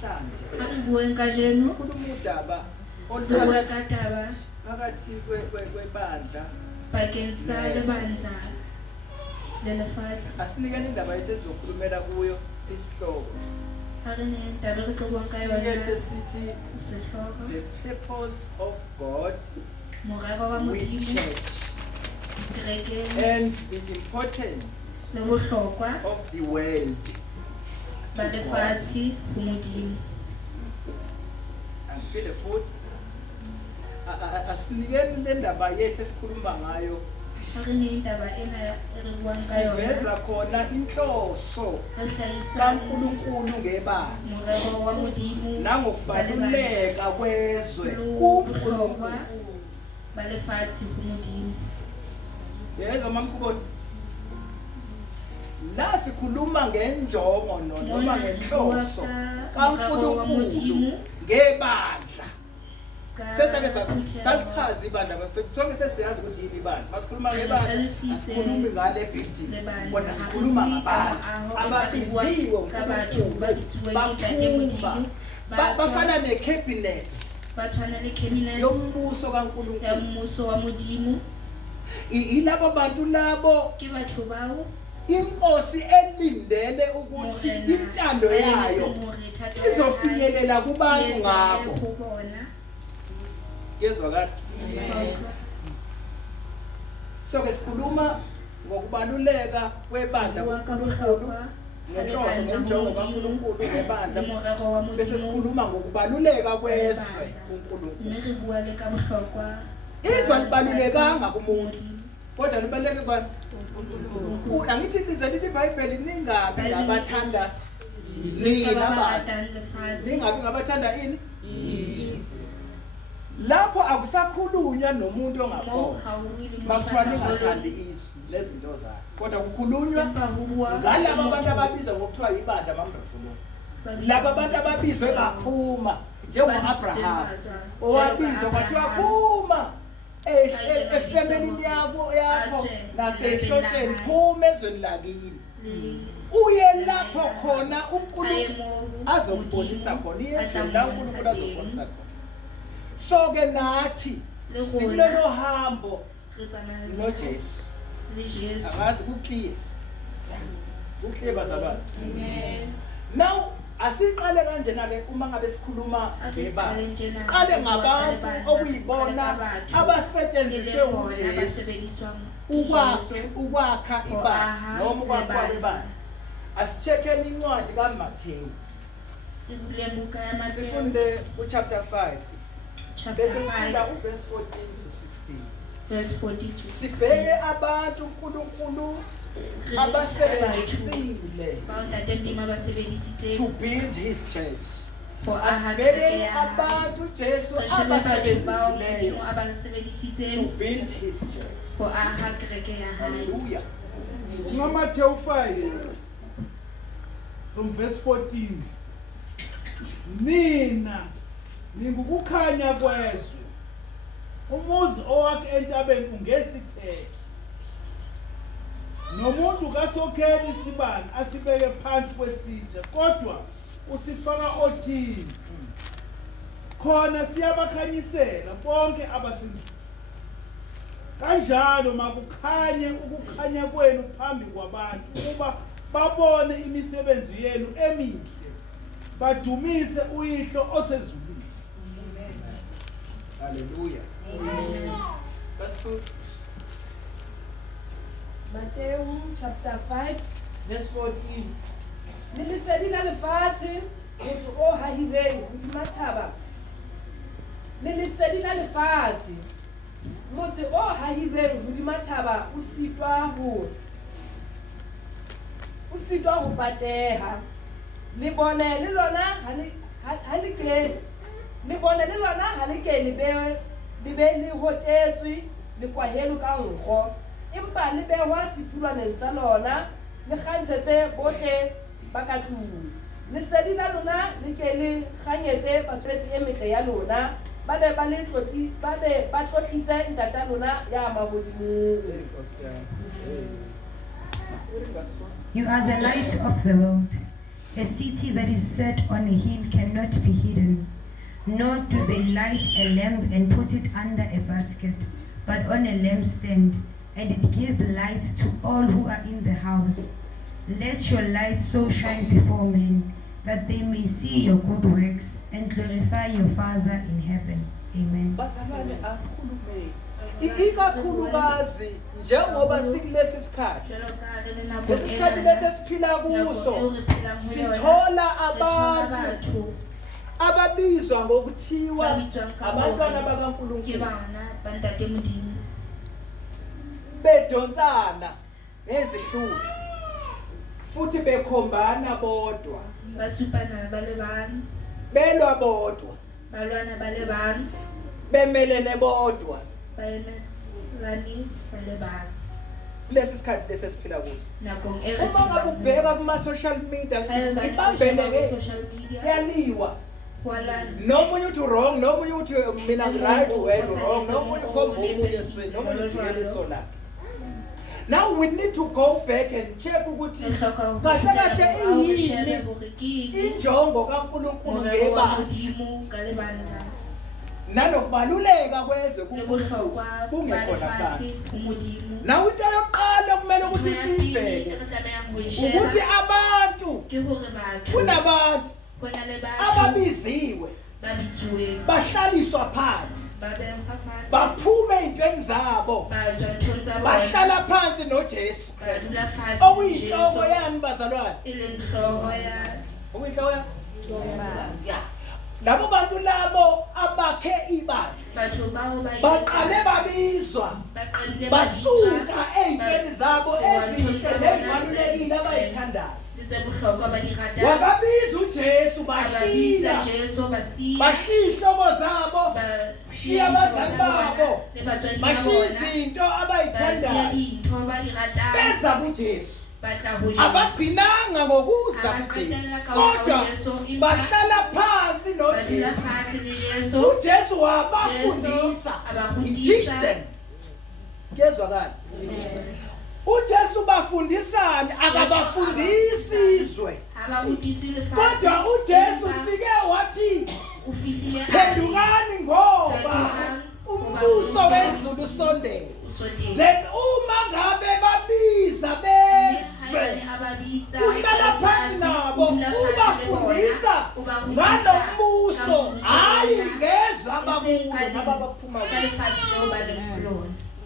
namhlanje Bueng kajeno, sikhuluma udaba bueng kataba, phakathi kwebandla pakeng tsa lebandla le lefatshe. asinikeni indaba yethu esizokhulumela kuyo isihloko Ha re ne taba re tlo buang ka yona siyethe sithi sehlooho, the purpose of God morero wa with Modimo church kerekeng and the importance le bohlokwa of the world ba lefatshe ho Modimo. angiphinde futhi asinikeni le ndaba yethu esikhuluma ngayo Ha re ne taba ena e re buang ka yona siveza khona inhloso re hlahisa kaNkulunkulu ngebandla morero wa Modimo nangokubaluleka kwezwe le kuNkulunkulu bohlokwa ba lefatshe ho Modimo. yeza mamkubona la sikhuluma ngenjongo noma ngenhloso kaNkulunkulu ngebandla sesake salichaza ibandla bafethu sonke sesiyazi ukuthi yini ibandla masikhuluma ngebandla asikhulumi ngale building kodwa sikhuluma ngabantu ababiziwe uNkulunkulu bafana necabinet Bathwana le cabinet yombuso ya kaNkulunkulu mmuso wa Modimo ilabo bantu labo ke batho bao inkosi elindele ukuthi intando yayo izofinyelela kubantu ngabo yezwakala so ke sikhuluma ngokubaluleka kwebandla kaNkulunkulu ngenhloso ngenjongo kaNkulunkulu ngebandla bese sikhuluma ngokubaluleka kwezwe kuNkulunkulu izwe libalulekanga kumuntu kodwa libaluleke kubani angithi lize lithi iBhayibheli ningabi ngabathanda nina abantu ningabi ngabathanda ini lapho akusakhulunywa nomuntu ongakhona bakuthiwa ningathandi izwe lezinto zakhe kodwa kukhulunywa ngalabo abantu ababizwa ngokuthiwa yibandla bamrazulu laba abantu ababizwe baphuma njengo-Abraham owabizwa kwathiwa phuma efemelini yakho nasehlotsheni phuma ezweni lakini uye lapho khona uNkulunkulu azokubonisa khona iyezweni la uNkulunkulu azokubonisa khona so-ke nathi sikulelo hambo noJesu angazi kuclear bazalwane now asiqale kanjena-ke uma ngabe sikhuluma ngebandla siqale ngabantu okuyibona abasetshenziswe uJesu ukwakha ibandla noma ukwakha ibandla asicheckeni incwadi kaMathewu sifunde uchapter 5 bese sifunda uverse 14 to 16 verse 40 to 16 sibheke abantu uNkulunkulu abasebenzisile to build his church asibheke abantu Jesu abasebenzisileyo to build his church hallelujah Matthew 5 from verse 14 Nina ningukukhanya kwezwe umuzi owakhe entabeni ungesitheke nomuntu kasokheli isibani asibeke phansi kwesitsha kodwa usifaka othini khona siyabakhanyisela bonke abasindile kanjalo makukhanye ukukhanya kwenu phambi kwabantu ukuba babone imisebenzi yenu emihle badumise uYihlo osezulwini. Hallelujah. Matthew chapter 5 verse 14. Nilisedi la lefatshe motho o hahileng hodima thaba. Nilisedi la lefatshe motho o hahileng hodima thaba o sitwa ho pateha. Le bone le lona ha le ke le be le hotetswe le kwahelo ka nkgo empa le behwa setulwaneng sa lona le kgantshetse bohle ba ka tlung lesedi la lona le ke le kganyetse batswetsi e metle ya lona ba be ba tlotlise ntata lona ya mahodimong. You are the light of the world. A city that is set on a hill cannot be hidden. Nor do they light a lamp and put it under a basket, but on a lampstand, and it gives light to all who are in the house. Let your light so shine before men, that they may see your good works and glorify your Father in heaven. Amen. Bazalwane asikhulumeni. Ikakhulukazi njengoba sikulesi sikhathi. Lesi sikhathi lesi esiphila kuso. Sithola abantu ababizwa ngokuthiwa abantwana bakaNkulunkulu. Bedonsana ngezihluthu. Futhi bekhombana bodwa. Basupana balebani. Belwa bodwa. Balwana balebani. Bemelene bodwa. Bayemelani balebani. Kulesi sikhathi lesi esiphila kuso. Nakong Uma ngabe ubheka kuma social media ibambeleke social media. yaliwa. Walana. Nomunye uthi wrong, nomunye uthi mina right wena wrong, nomunye khomba omunye swe, nomunye uvele sona. Now we need to go back and check ukuthi kahle kahle iyini injongo kaNkulunkulu ngebandla nanokubaluleka kwezwe kungekhona kubantu. Now into yokuqala kumele ukuthi siyibheke ukuthi abantu kunabantu ababiziwe bahlaliswa phansi baphume ezintweni zabo bahlala phansi noJesu okuyinhloko yani bazalwane okuyinhloko ya labo bantu labo abakhe ibandla baqale babizwa basuka ezintweni zabo ezinhle nezibalulekile abayithandayo wababiza uJesu bashiya ihlobo zabo bashiya abazali babo bashiya izinto abayithandayo beza kuJesu abagcinanga ngokuza kuJesu kodwa bahlala phansi noJesu uJesu wabafundisa teach them kezwakala uJesu bafundisana akabafundisi izwe kodwa uJesu ufike wathi phendukani ngoba umbuso wezulu usondele. Then uma ngabe babiza bezwe uhlala phansi nabo ubafundisa ngalo mbuso hayi ngezwe abakulo nababaphuma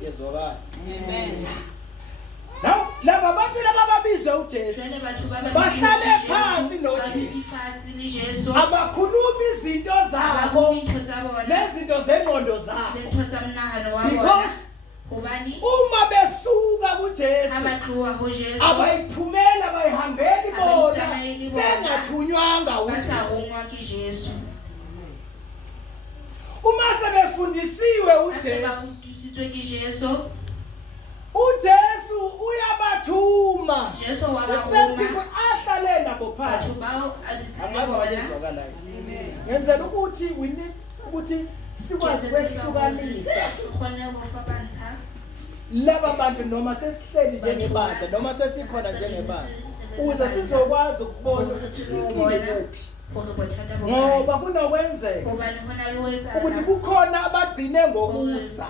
yezwakala. Amen. Now, laba bantu laba babizwe uJesu bahlale phansi noJesu abakhuluma izinto zabo nezinto zengqondo zabo because uma besuka kuJesu abayiphumela bayihambeli bona bengathunywanga uJesu. Uma sebefundisiwe uJesu uJesu uyabathuma people ahlale nabo phansi ngenzela ukuthi we need ukuthi sikwazi kwehlukanisa laba bantu noma sesihleli njengebandla noma sesikhona njengebandla ukuze sizokwazi ukubona ukuthi ikuphi ngoba kunokwenzeka ukuthi kukhona abagcine ngokuza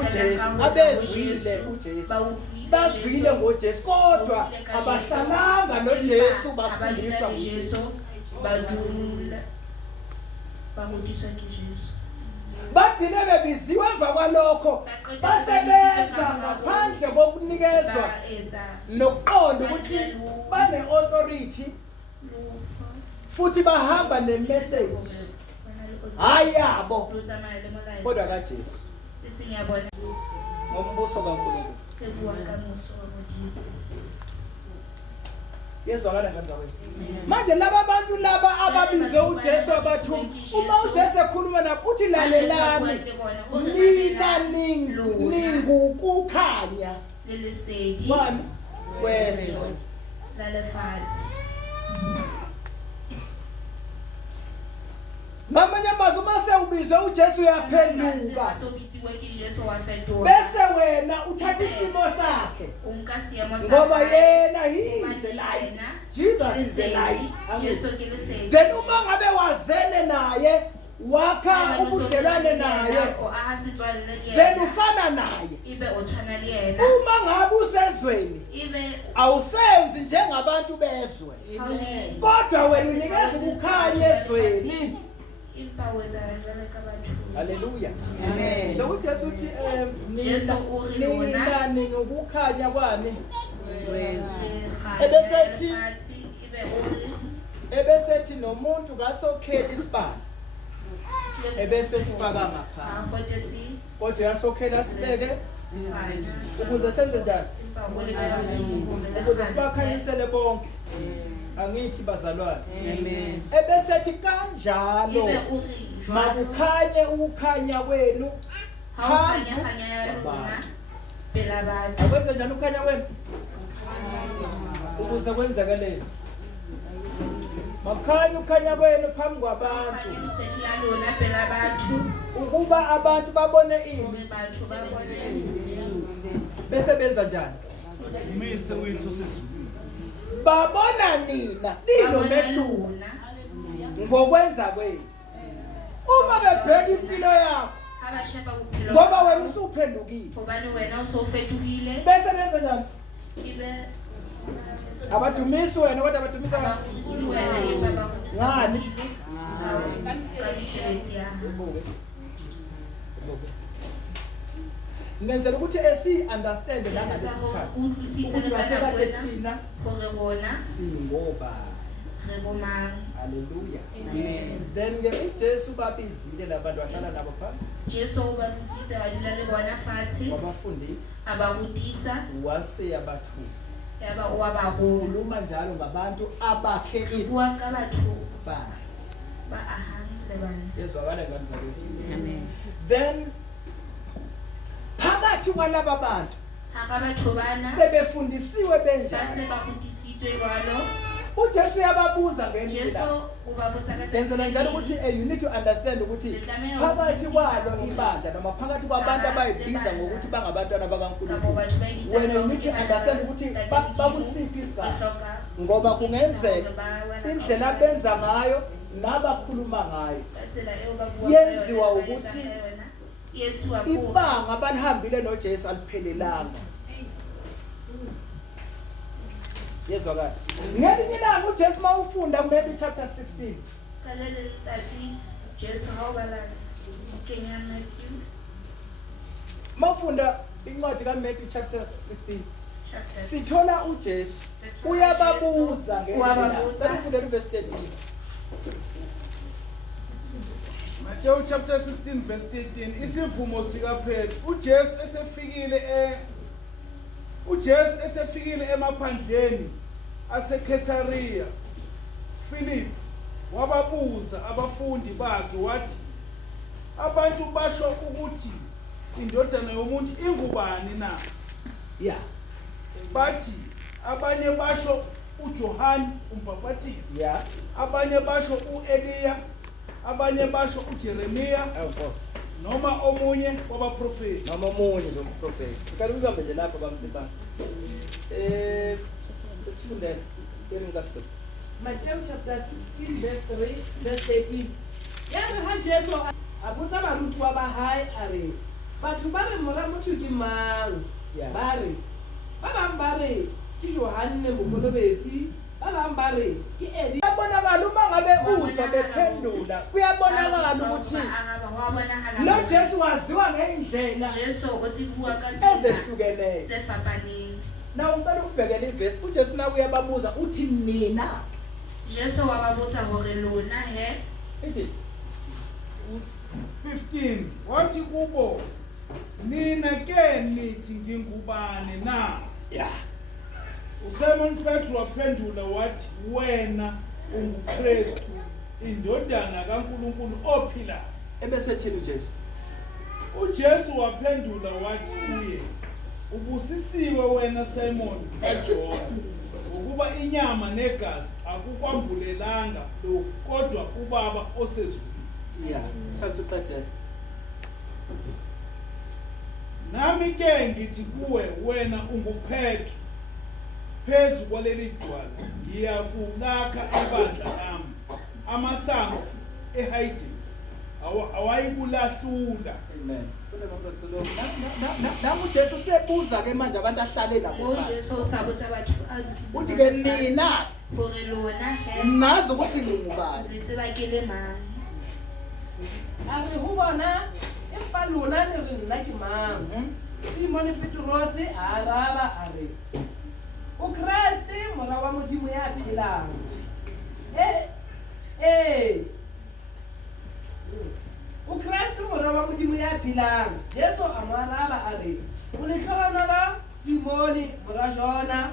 uJesu abezwile uJesu bazwile ngoJesu kodwa abahlalanga noJesu bafundiswa nguJesu bagcine bebiziwe emva kwalokho basebenza ngaphandle kokunikezwa nokuqonda ukuthi bane authority futhi bahamba nemessage hayabo kodwa kaJesu ngombuso kaNkulunkulu yezwakala ngani manje laba bantu laba ababizwe uJesu abathuma uma uJesu ekhuluma nabo uthi lalelani mina ningukukhanya bani kwezwe ngamanye amazwi uma sewubizwe uJesu uyaphenduka bese wena uthatha isimo sakhe ngoba yena he is the light Jesus is the light. Jesu ke lesedi. Then uma ngabe wazele naye wakha ubudlelwane naye o aha setswalle le then yena. ufana naye. Ibe o tshwana le yena. Uma ngabe usezweni Ibe awusenzi njengabantu bezwe ha o le kodwa wena unikeza ukukhanya ezweni. impa wetsa jwalo ka batho. Haleluya. Amen. So uJesu uthi Jesu o re lona nina ningokukhanya kwani ebesethi ibe o re ebesethi nomuntu kasokhela isibani ebese sifaka ngaphansi akoteti kodwa yasokhela sibeke ukuze senze njani ukuze sibakhanyisele bonke angithi bazalwane Amen. ebesethi kanjalo Ibe o re makukhanye ukukhanya kwenu ha o khanya ya lona pela batho. akwenze njani ukukhanya kwenu ukuze kwenzekele makukhanye ukukhanya kwenu phambi kwabantu Khanya lesedi la lona pela batho. ukuba abantu babone ini Hore batho ba bone bese benza njani Umise uyihlo sezulu. babona nina linomehluko ngokwenza kwenu uma bebheka impilo yakho ha ba sheba bophelo ngoba wena usuphendukile hobane wena o so fetohile. bese benza njani Ibe abadumisi wena kodwa abadumisa ba wena wena impa ba Ngani? ka mosebetsi ya hao. ngenzela ukuthi esi-understande nangalesi Etsa hore sikhathi o utlwisise ukuthi le kahle bana kahle bona thina hore bona singobani. re bomang. Haleluya. Amen. Then-ke ujesu babizile labantu wahlala nabo phansi Jesu o ba botsitse ba dula le bona fatshe wabafundisa a ba rutisa waseyabathuma yaba o wa ba bolo. khuluma njalo ngabantu abakhekile Bua ka batho bani ba ahang le bana. yezwakala ngamzalweni. Amen. Then phakathi kwalaba bantu Ha ka batho bana sebefundisiwe ba benjani se ba rutisitswe jwalo. ujesu yababuza ngendlela Jesu o ba botsa ka yenzela njalo ukuthi you need to understand ukuthi phakathi kwalo ibandla noma phakathi kwabantu abayibiza ngokuthi bangabantwana kabo bakaNkulunkulu batho ba ibitsang wena you hore need to ke understand bana ukuthi ba bakusiphi ba isigaba hloka ngoba kungenzeka ba wena indlela benza ngayo nabakhuluma ngayo ka tsela eo ba buang Yenziwa ka yona, ba ukuthi etsang ka yona, e etsuwa ko ibanga abalihambile nojesu aliphelelanga yezwakala ngelinye ilanga ujesu uma ufunda kuMatthew chapter 16 ka le letsatsi Jesu ha o bala kenya Matthew mawufunda incwadi kaMatthew chapter 16 chapter sithola ujesu uyababuza Uyababuza. ngendlela verse 13 Matthew chapter 16 verse 13 isivumo sikaPetru uJesu esefikile emaphandleni aseKesariya Philip wababuza abafundi bakhe wathi abantu basho ukuthi indodana yomuntu ingubani na yeah bathi abanye basho uJohane umbhapatisi yeah abanye basho uEliya abanye basho uJeremiya of course noma omunye wabaprofeti. noma omunye zokuprofeti ukale uhambe nje lapha bamsibani sifundese yemikaso Matthew chapter 16 verse 3 verse 13. Ya re ha Jesu a botsa barutwa ba hae a re batho ba re mora motho ke mang? Yeah. Ba re ba bang ba re ke Yohane Mokolobetsi, ba bang ba re ke Eli. kuyabonakala uma ngabe uzwa bephendula kuyabonakala ukuthi lo Jesu waziwa ngendlela Jesu o tsibuwa ka tsela ezehlukeneyo tse fapaneng. na ngicela ukubhekela ivesi uJesu nawe uyababuza uthi nina Jesu wa ba botsa hore lona he ithi 15 wathi kubo nina ke nithi ngingubani na yeah uSimon Petru waphendula wathi wena unguKristu indodana kaNkulunkulu ophilayo. ebese thini uJesu uJesu waphendula wathi kuye ubusisiwe wena Simon kaJona ukuba inyama negazi akukwambulelanga lokhu kodwa uBaba osezulwini. yeah sasuqedela Nami ke ngithi kuwe wena unguPetru phezu kwaleli dwala ngiyakulakha ibandla lami, amasango eHades awayikulahlula. Amen. Nangu Jesu sebuza ke manje abantu ahlale nabo Moo phansi. Jesu o sa botsa batho a dutseng Uthi ba ke fatshe, mina hore lona he ngazi ukuthi ngingubani. le tseba ke le mang. a re ho bona empa lona le re nna ke mang. Simon Petrus a araba a re o Kriste mora wa Modimo ya phelang. O Kriste mora wa Modimo ya phelang. Jesu a mo araba a re o lehlohona ba Simon mora Jona,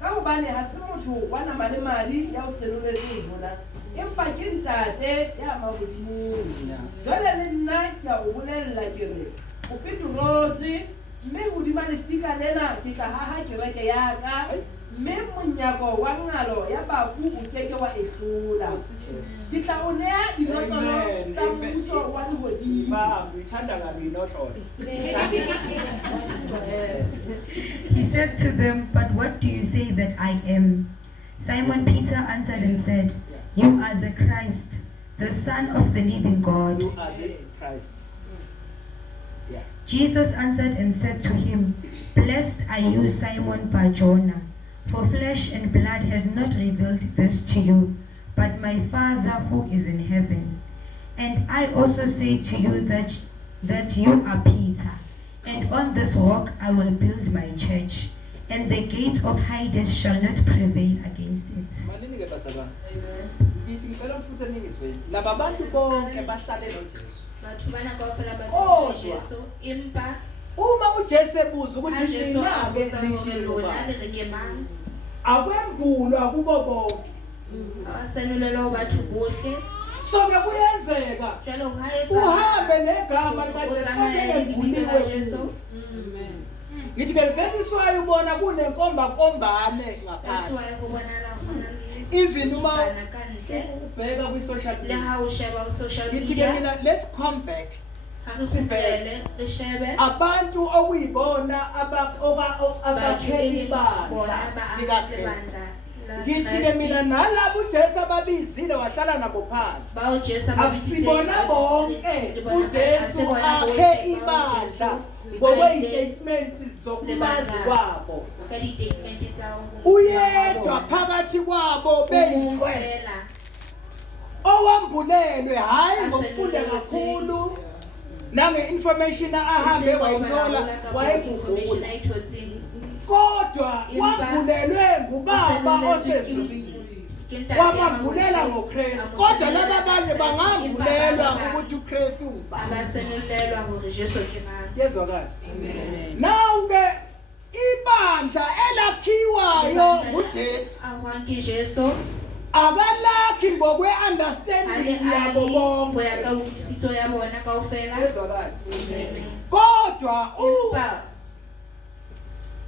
ka hobane ha se motho wa nama le madi ya o senoletseng hona, empa ke ntate ya mahodimong. Jwale le nna ke a o bolella ke re o Petrus, mme hodima lefika lena ke tla haha kereke ya ka, mme monyako wa ngalo ya bafu o keke wa e hlola. Ke tla o neha dinotlolo tsa mmuso wa lehodimo. Ba ngithanda kabi inotlolo. He said to them, "But what do you say that I am?" Simon Peter answered and said, "You are the Christ, the Son of the living God." You are the Christ. Yeah. Jesus answered and said to him, "Blessed are you, Simon Bar-Jonah, for flesh and blood has not revealed this to you, but my Father who is in heaven. And I also say to you that you are Peter, and on this rock I will build my church, and the gates of Hades shall not prevail against it." Manini ke basaba. Ngithi ngicela mfuthe ningizwe. Laba bantu bonke bahlale noJesu. Batho bana kaofela ba Kodwa. dutseng Jesu, empa Uma uJesu ebuza ha ukuthi Jesu a mina ke botsa nithi hore lona ngubani, le re ke mang, akwembulwa kubo bonke. a senolelwa ho batho bohle. So ke kuyenzeka Jwale ho ha uhambe negama o likaJesu tsamaya kodwa le lebitso la ngembuliwe. Jesu, Ngithi ke ngeliswayo ubona kunenkomba kombane batho ngaphandle. ba ho bonahala ho na le Even uma bana ka ntle. ubheka kwi social Le media. ha o sheba ho social Ngithi ke media, mina let's come back. ha re kgutlele re shebe Abantu okuyibona batho abakheli bona bandla ba ahli likaKristu. bandla la Ngithi ke mina Kriste. nalabo uJesu ababizile wahlala nabo phansi. Bao Jesu ababisitseng, Akusibona bonke le bona uJesu asibona bonke akhe bao ibandla Jesu ngokwey'statement zokumazi lebandla. kwabo. ka di-statement tsa ho Uyedwa phakathi kwabo beyi-12 fela owambulelwe hhayi ngokufunda kakhulu nange-information ahambe wayithola information wayekugula, ayithotseng, kodwa wambulelwe ngubaba osezulwini, wamambulela ngoKristu. Kodwa laba abanye bangambulelwa ukuthi uKristu ungubani. abasenolelwa hore Jesu ke mang. Yezwakala. Nawu-ke ibandla elakhiwayo nguJesu Ahwang ke Jesu, akalakhi ha ngokwe-understanding le yabo ahi ho bonke. ya ka utlwisiso ya bona kaofela. Yezwakala. Amen. Kodwa Empa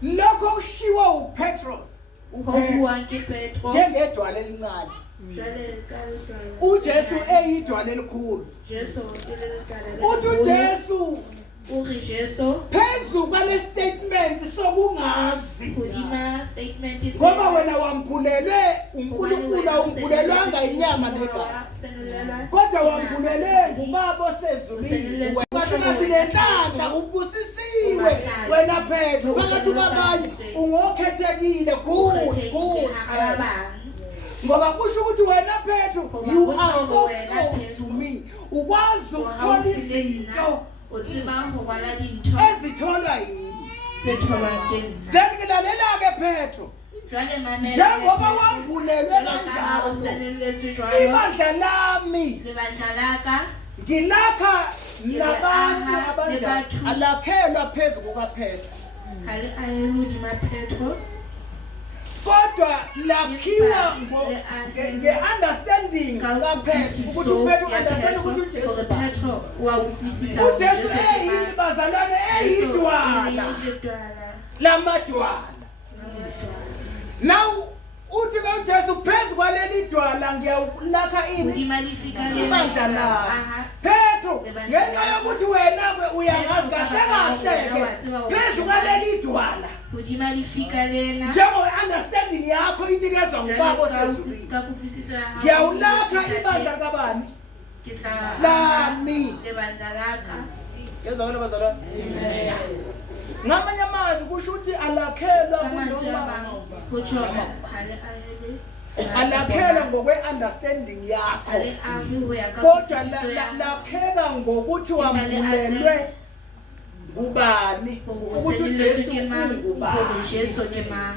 lokho kushiwo uPetros ho buang ke Petro, njengedwala elincane, jwale ka letshwao. uJesu eyidwala elikhulu. Jesu ke le letshwao Uthi le uJesu o re Jesu phezu kwale statement sokungazi, hodima statement e ngoba wena wambulelwe uNkulunkulu, awumbulelwanga inyama negazi, kodwa wambulelwe ngubaba osezulwini. Wathi lenhlanhla ubusisiwe wena Petro phakathi kwabanye, ungokhethekile. Good. Ngoba kusho ukuthi wena Petro, you are so close to me, ukwazi ukuthola izinto o tseba ho rwala dintho ezitholwa yini. tse tholwang ke nna. Then ngilalela-ke Petro, Jwale mamela njengoba wambulelwe o kanjalo, senelletswe jwalo, ibandla lami lebandla la ka ngilakha nabantu aha, abanjani, nebatho. alakhelwa phezu kukaPetro, ha le ahele hodima Petro, kodwa lakhiwa nge-understanding ka kaPetro, ukuthi utlwisiso uPetro ya understand Petro, ukuthi uJesu hore ubani. Petro wa utlwisisa hore uJesu Jesu ke eyini mang. bazalwane, Jesu eyidwala e le letwala lamadwala. la letwala. Now uthi kaJesu phezu kwaleli dwala ngiyawulakha ini Hodima lefika lena ibandla ke lami. aha, Petro, ngenxa yokuthi wena uyangazi kahle kahle ke phezu kwaleli dwala hodima lefika lena njengo-understanding yakho inikezwa ngubaba osezulwini ka kutlwisiso ya hao ngiyawulakha ibandla kabani ke tla lami lebandla laka ngezwa wena bazalwane ngamanye amazwi kusho ukuthi alakhelwa ka mantswe a kunoma mang ho tjho ha le ahelwe alakhelwa ngokwe-understanding yakho ha le ahwe ho ya ka kodwa kutlwisiso ya lakheka ngokuthi wambulelwe ngubani ukuthi uJesu ungubani Jesu ke mang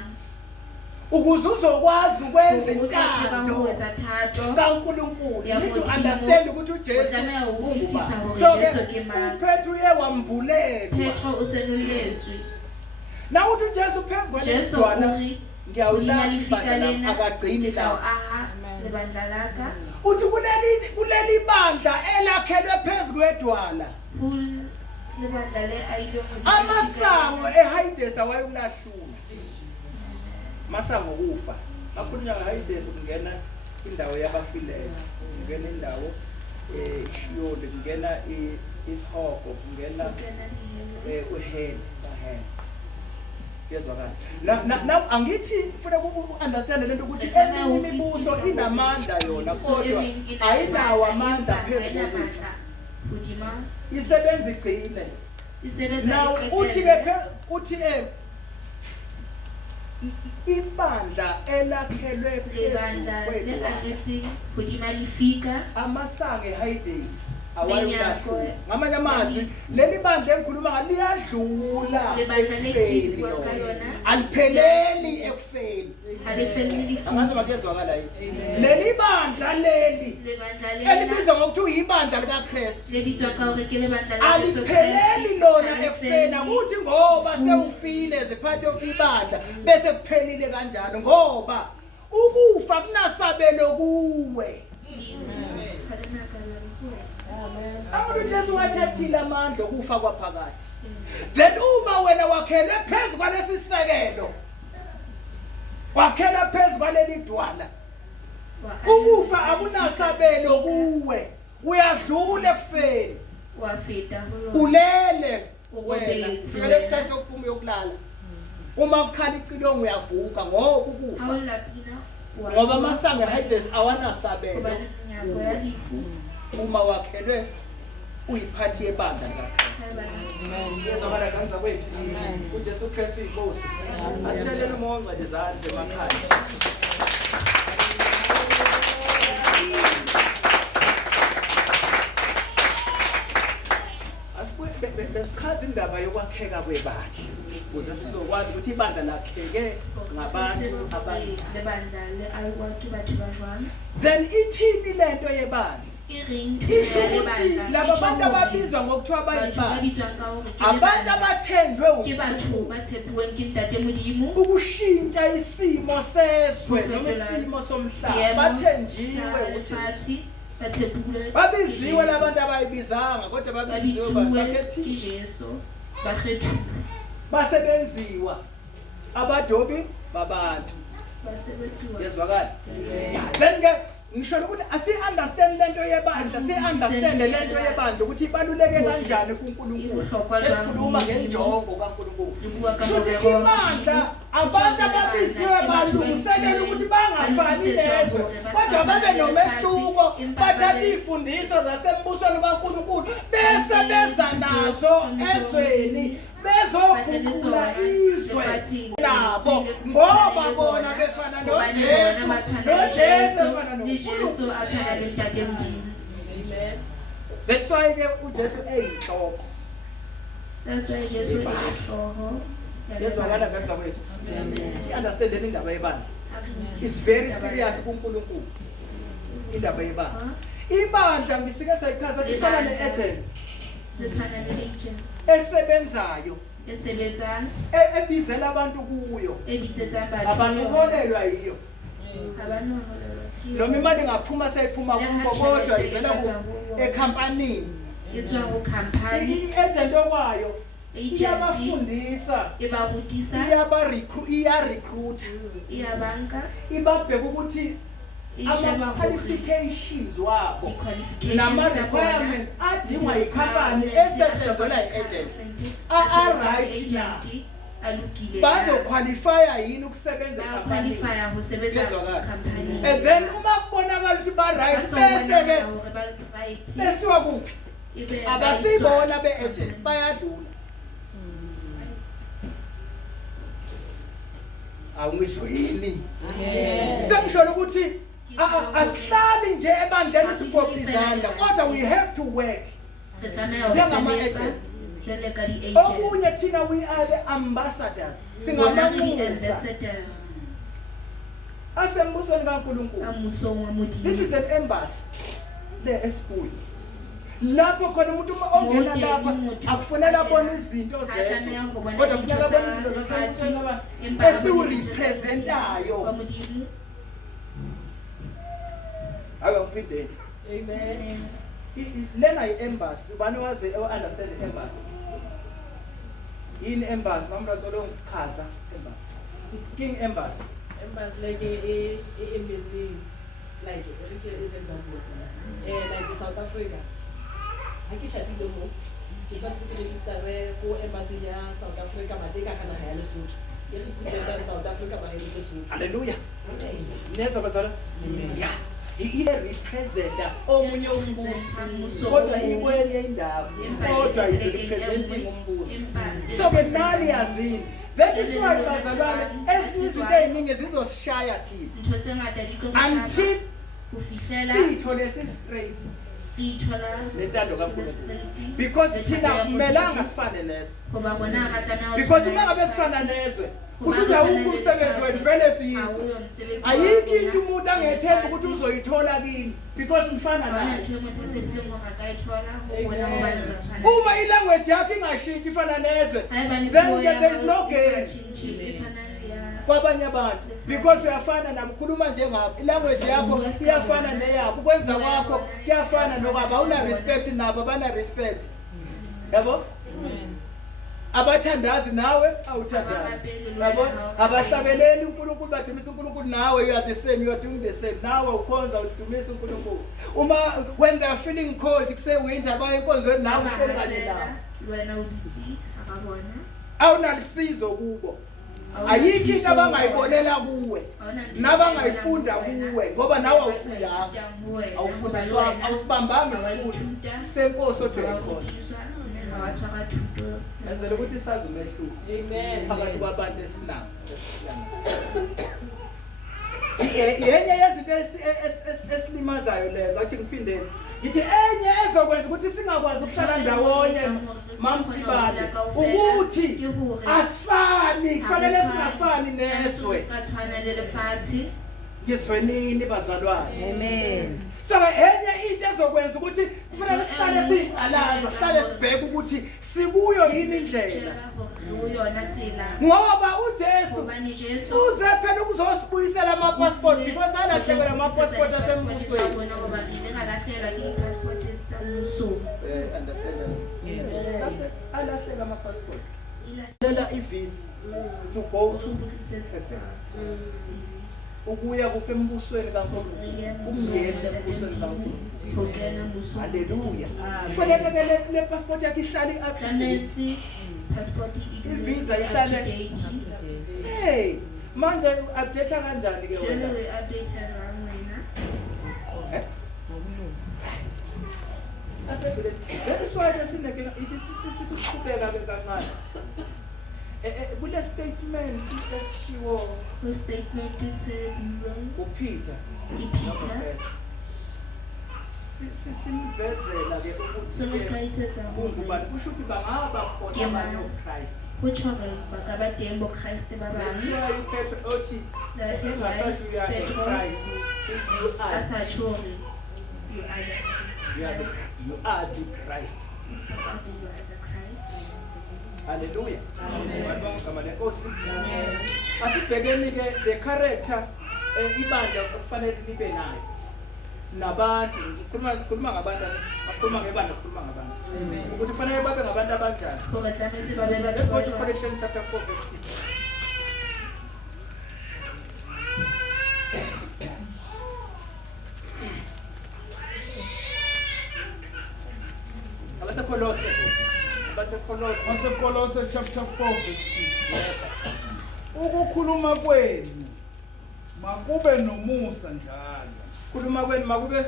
ukuze uzokwazi ukwenza Ukuze intando ukwenza thato kaNkulunkulu Ya need to Modimo. understand ukuthi uJesu Utlameha ho utlwisisa ungubani hore so Jesu ke ke mang. uPetru uye wambulelwa Petro o senoletswe na uthi uJesu phezu Jesu kwalidwana o re hodima ngiyawulakha lefika ibandla lami lena akagcini ke tla o la aha lebandla laka uthi kuleli bandla elakhelwe phezu kwedwala ho lebandla le a ile hodima amasango eHades awayulahlula masango kufa akhulunywa ngeHades kungena indawo yabafileyo kungena indawo ishiyoli kungena isihogo kungena uhele bahele yezwakala na angithi ufuna ukunderstand lento ukuthi eminye imibuso inamandla yona kodwa ayinawo amandla phezulu kokufa hodima isebenza igcine isebenza now uthi ke uthi ibandla elakhelwe phezulu lebandla le kwedwala ahetseng hodima lefika amasango eHades awayulahlula Menyako. ngamanye amazwi leli bandla engikhuluma ngalo liyadlula Lebandla ekufeni lekhipwa lona. kalona. alipheleli ekufeni ha le felle abantu bakezwakala yini leli bandla leli lebandla lena elibizwa ngokuthi uyibandla likaKristu le bitswa ka hore ke lebandla la Jesu alipheleli lona ekufeni akuthi ngoba sewufile ziphathe ufa ibandla bese kuphelile kanjalo ngoba ukufa kunasabelo kuwe abantu uJesu wathathile amandla okufa kwaphakade then uma wena wakhelwe phezu kwalesi sekelo wakhela phezu kwaleli dwala ukufa akunasabelo kuwe uyadlula ekufeni wafeta ulele wena Ubobethu. ufike isikhathi sokuphuma uyokulala uma ukukhala icilongo uyavuka ngoba ukufa ha o lapina ngoba amasango eHades awanasabelo ba nyako ya lefu uma wakhelwe uyiphathi yebandla kaKristu yezwakala kanza kwethu uJesu Kristu inkosi asishelele umoya ongcwele izandla emakhaya besichaza indaba yokwakheka kwebandla ukuze sizokwazi ukuthi ibandla lakheke ngabantu abantu lebandla le aywa ke batho ba jwang then ithini lento yebandla e reng isho ukuthi laba bantu ababizwa ngokuthiwa bayibandla abantu abathenjwe ke batho uNkulunkulu ba tshepuweng ke ntate modimo ukushintsha isimo seswe noma isimo somhlaba bathenjiwe uJesu ba tshepule babiziwe labantu abayibizanga kodwa babiziwe bakhethiwe Jesu ba kgethuwe basebenziwa abadobi babantu ba sebetsuwa yezwakala then ke ngisho ukuthi asi-understand lento yebandla si-understand lento yebandla ukuthi ibaluleke kanjani kuNkulunkulu esikhuluma ngenjongo kaNkulunkulu shuthi ibandla abantu ababiziwe balungiselela ukuthi bangafani nezwe kodwa babe nomehluko bathatha iy'fundiso zasembusweni kaNkulunkulu bese beza nazo ezweni bezoguqula izwe nabo ngoba bona befana noJesu noJesu efana Jesu a tshwana le ntate modimo that's why ke uJesu eyinhloko that's why Jesu e hlooho yezwakala kanza kwethu si-understand indaba yebandla is very serious kuNkulunkulu indaba yebandla ibandla ngisike sayichaza ifana ne-agent le tshwana le agent esebenzayo esebetsang ebizela abantu kuyo e bitsetsang batho abanuholelwa yiyo abanoholelwa noma imali ingaphuma seyiphuma kubo kodwa ivela ekhampanini e tswa ho company i-agent okwayo agent iyabafundisa e ba rutisa iya-recruiter e ya banka ibabheka ukuthi e sheba hore ama-qualifications wabo di-qualifications nama-requirements adingwa yikhampani esetshenzelwa yi-agent a-right na alukile bazoqualifya yini ukusebenza ecompany qualify ho sebetsa Ngezwakala. company and then uma kubonakala ukuthi ba right bese ke besiwa kuphi abasibona be-agent bayadlula awungizwini sengisholo ukuthi asihlali nje ebandleni sibhobha izandla kodwa we have to work njengama-agent okunye thina we are the ambassadors singamanxusa asembusweni kaNkulunkulu. This is an embassy le eschool lapho khona umuntu uma ongena lapha akufanele abone izinto zezo kodwa kufanele abone izinto zasembusweni esiwurepresentayo. Awuphindeni. Amen. Lena i-embassy ubani wazi understand i-embassy yini embassy mamratsolo ngichaza embassy king embassy Embassy like a embassy, like example, like South Africa. I chatting the more. It's what to register for embassy in South Africa, but they can't hire a suit. You represent South Africa by a suit. Hallelujah. Nezwa bazala. Yeah. Representa omunye umbuso kodwa ikwenye indawo kodwa is representing umbuso. So ke nani yazini that is why bazalwane ezinye izinto eziningi zizosishaya thina until siyithole straight lentando kaNkulunkulu because thina kumelanga sifane nezo because uma ngabe sifana nezwe kusho ukuthi awukho umsebenzi wethu vele siyizwe ayikho into umuntu angethemba ukuthi uzoyithola kini because ngifana naye uma ilanguage yakho ingashintshi ifana nezwe then there is no gain kwabanye abantu because uyafana nabo ukhuluma njengabo ilanguage yakho iyafana neyabo ukwenza kwakho kuyafana nokwabo awuna respect nabo bana respect yabo abathandazi nawe awuthandazi yabo abahlabeleli uNkulunkulu badumisa uNkulunkulu nawe you are the same you are doing the same nawe ukhonza udumisa uNkulunkulu uma when they are feeling cold kuse winter abaye enkonzweni nawe uhleli kanye nabo wena uthi akabona awunalisizo kubo ayikho into abangayibonela kuwe nabangayifunda kuwe ngoba nawe awufundanga awufundiswanga awusibambanga isifundo senkosi othwekhona enzela ukuthi sazi umehluko phakathi kwabantu esinabo yenye yezinto esilimazayo lezo athi ngiphindele ngithi enye ezokwenza ukuthi singakwazi ukuhlala ndawonye mamfibane ukuthi asifani kufanele singafani neswe ngizwenini bazalwane Amen. so enye into ezokwenza ukuthi kufanele sihlale siyiqalaza sihlale sibheke ukuthi sikuyo yini indlela ngoba uJesu uze phela ukuzosibuyisela ama-passport because alahlekelwa ama-passport asembusweni understand alahleka ama-passport cela i-visa to go to heaven ukuya kuphi embusweni kaNkulunkulu ukungena embusweni kaNkulunkulu haleluya kufanele le passport yakhe ihlale up-to-date ivisa ihlale hey manje update kanjani ke wena asebele lesiswaye sineke ithi sisiqhubeka ke kancane kule statement esishiwo statement uPeter simvezela ke ukuthi ungubani kusho ukuthi bangaba khona abantu uChrist kutsho bakabadembo Christ babani Petro othi asatsho you are the Christ. Hallelujah. Amen. Asibhekeni ke the character ibandla okufanele libe nayo nabantu khuluma ngabantu asikhuluma ngebandla sikhuluma ngabantu ukuthi kufanele babe ngabantu abanjani. Let's go to Colossians chapter 4 verse 6. Abasekolose waseKolose. waseKolose chapter 4 verse 6. Ukukhuluma kwenu makube nomusa njalo. Khuluma kwenu makube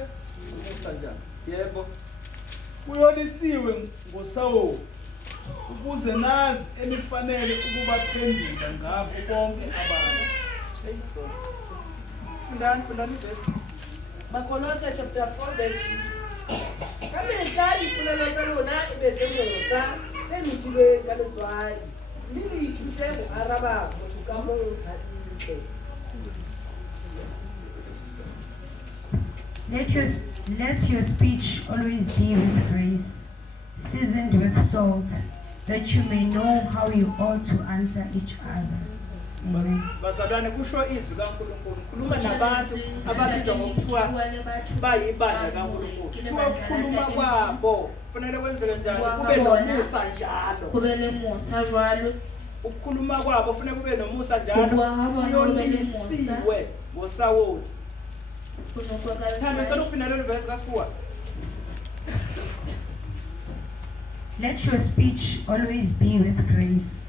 umusa njalo. Yebo. Kuyolisiwe ngoSawuli ukuze nazi enifanele ukubaphendula ngakho bonke abantu. Fundani verse. Makolose chapter 4 verse 6. Ka mehla dipolelo tsa lona e be tse mosa tse lokilweng ka letswai, mme le ithute ho araba motho ka mong hantle. Let your speech always be with grace, seasoned with salt, that you may know how you ought to answer each other. Amen. Bazalwane kusho izwi kaNkulunkulu. Khuluma nabantu ababizwa ngokuthiwa bayibandla kaNkulunkulu. Kuthiwa ukukhuluma kwabo kufanele kwenzeke njani? Kube nomusa njalo. Kube le musa jwalo. Ukukhuluma kwabo kufanele kube nomusa njalo. Kuyolisiwe ngoSawuli. Thando ngicela ukuphinda lelo verse kaSibuwa. Let your speech always be with grace,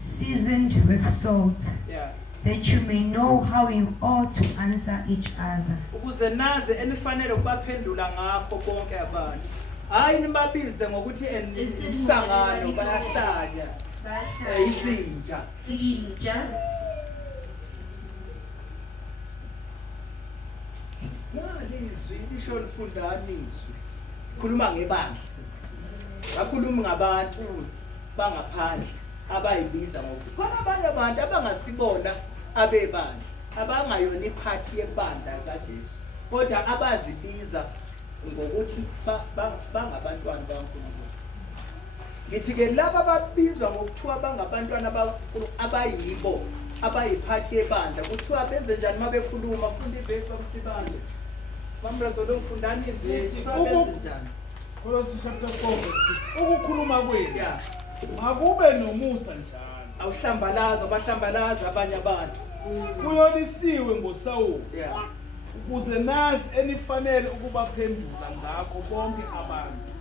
seasoned with salt, Yeah. that you may know how you ought to answer each other. Ukuze naze enifanele ukubaphendula ngakho bonke abantu. Hayi nibabize ngokuthi isangano bayahlanya. Isinja. Inja. Izwi lisho lifundani izwi. Khuluma ngebandla. Bakhuluma ngabantu bangaphandle abayibiza ngokuthi khona abanye abantu abangasibona abebandla, abangayona iphathi yebandla kaJesu, kodwa abazibiza ngokuthi bangabantwana bakaNkulunkulu. Ngithi ke laba ababizwa ngokuthiwa bangabantwana bakaNkulunkulu abayibo abayiphathi yebandla kuthiwa benze njani uma bekhuluma? Funda ivesi bamsibande. Bamrazo lo mfundani ivesi benze njani? Kolose chapter 4 verse 6. Ukukhuluma kwenu Yeah. makube nomusa njalo. Awuhlambalaza bahlambalaza abanye abantu. Kuyolisiwe ngoSawuli Yeah. ukuze nazi enifanele ukubaphendula ngakho bonke abantu.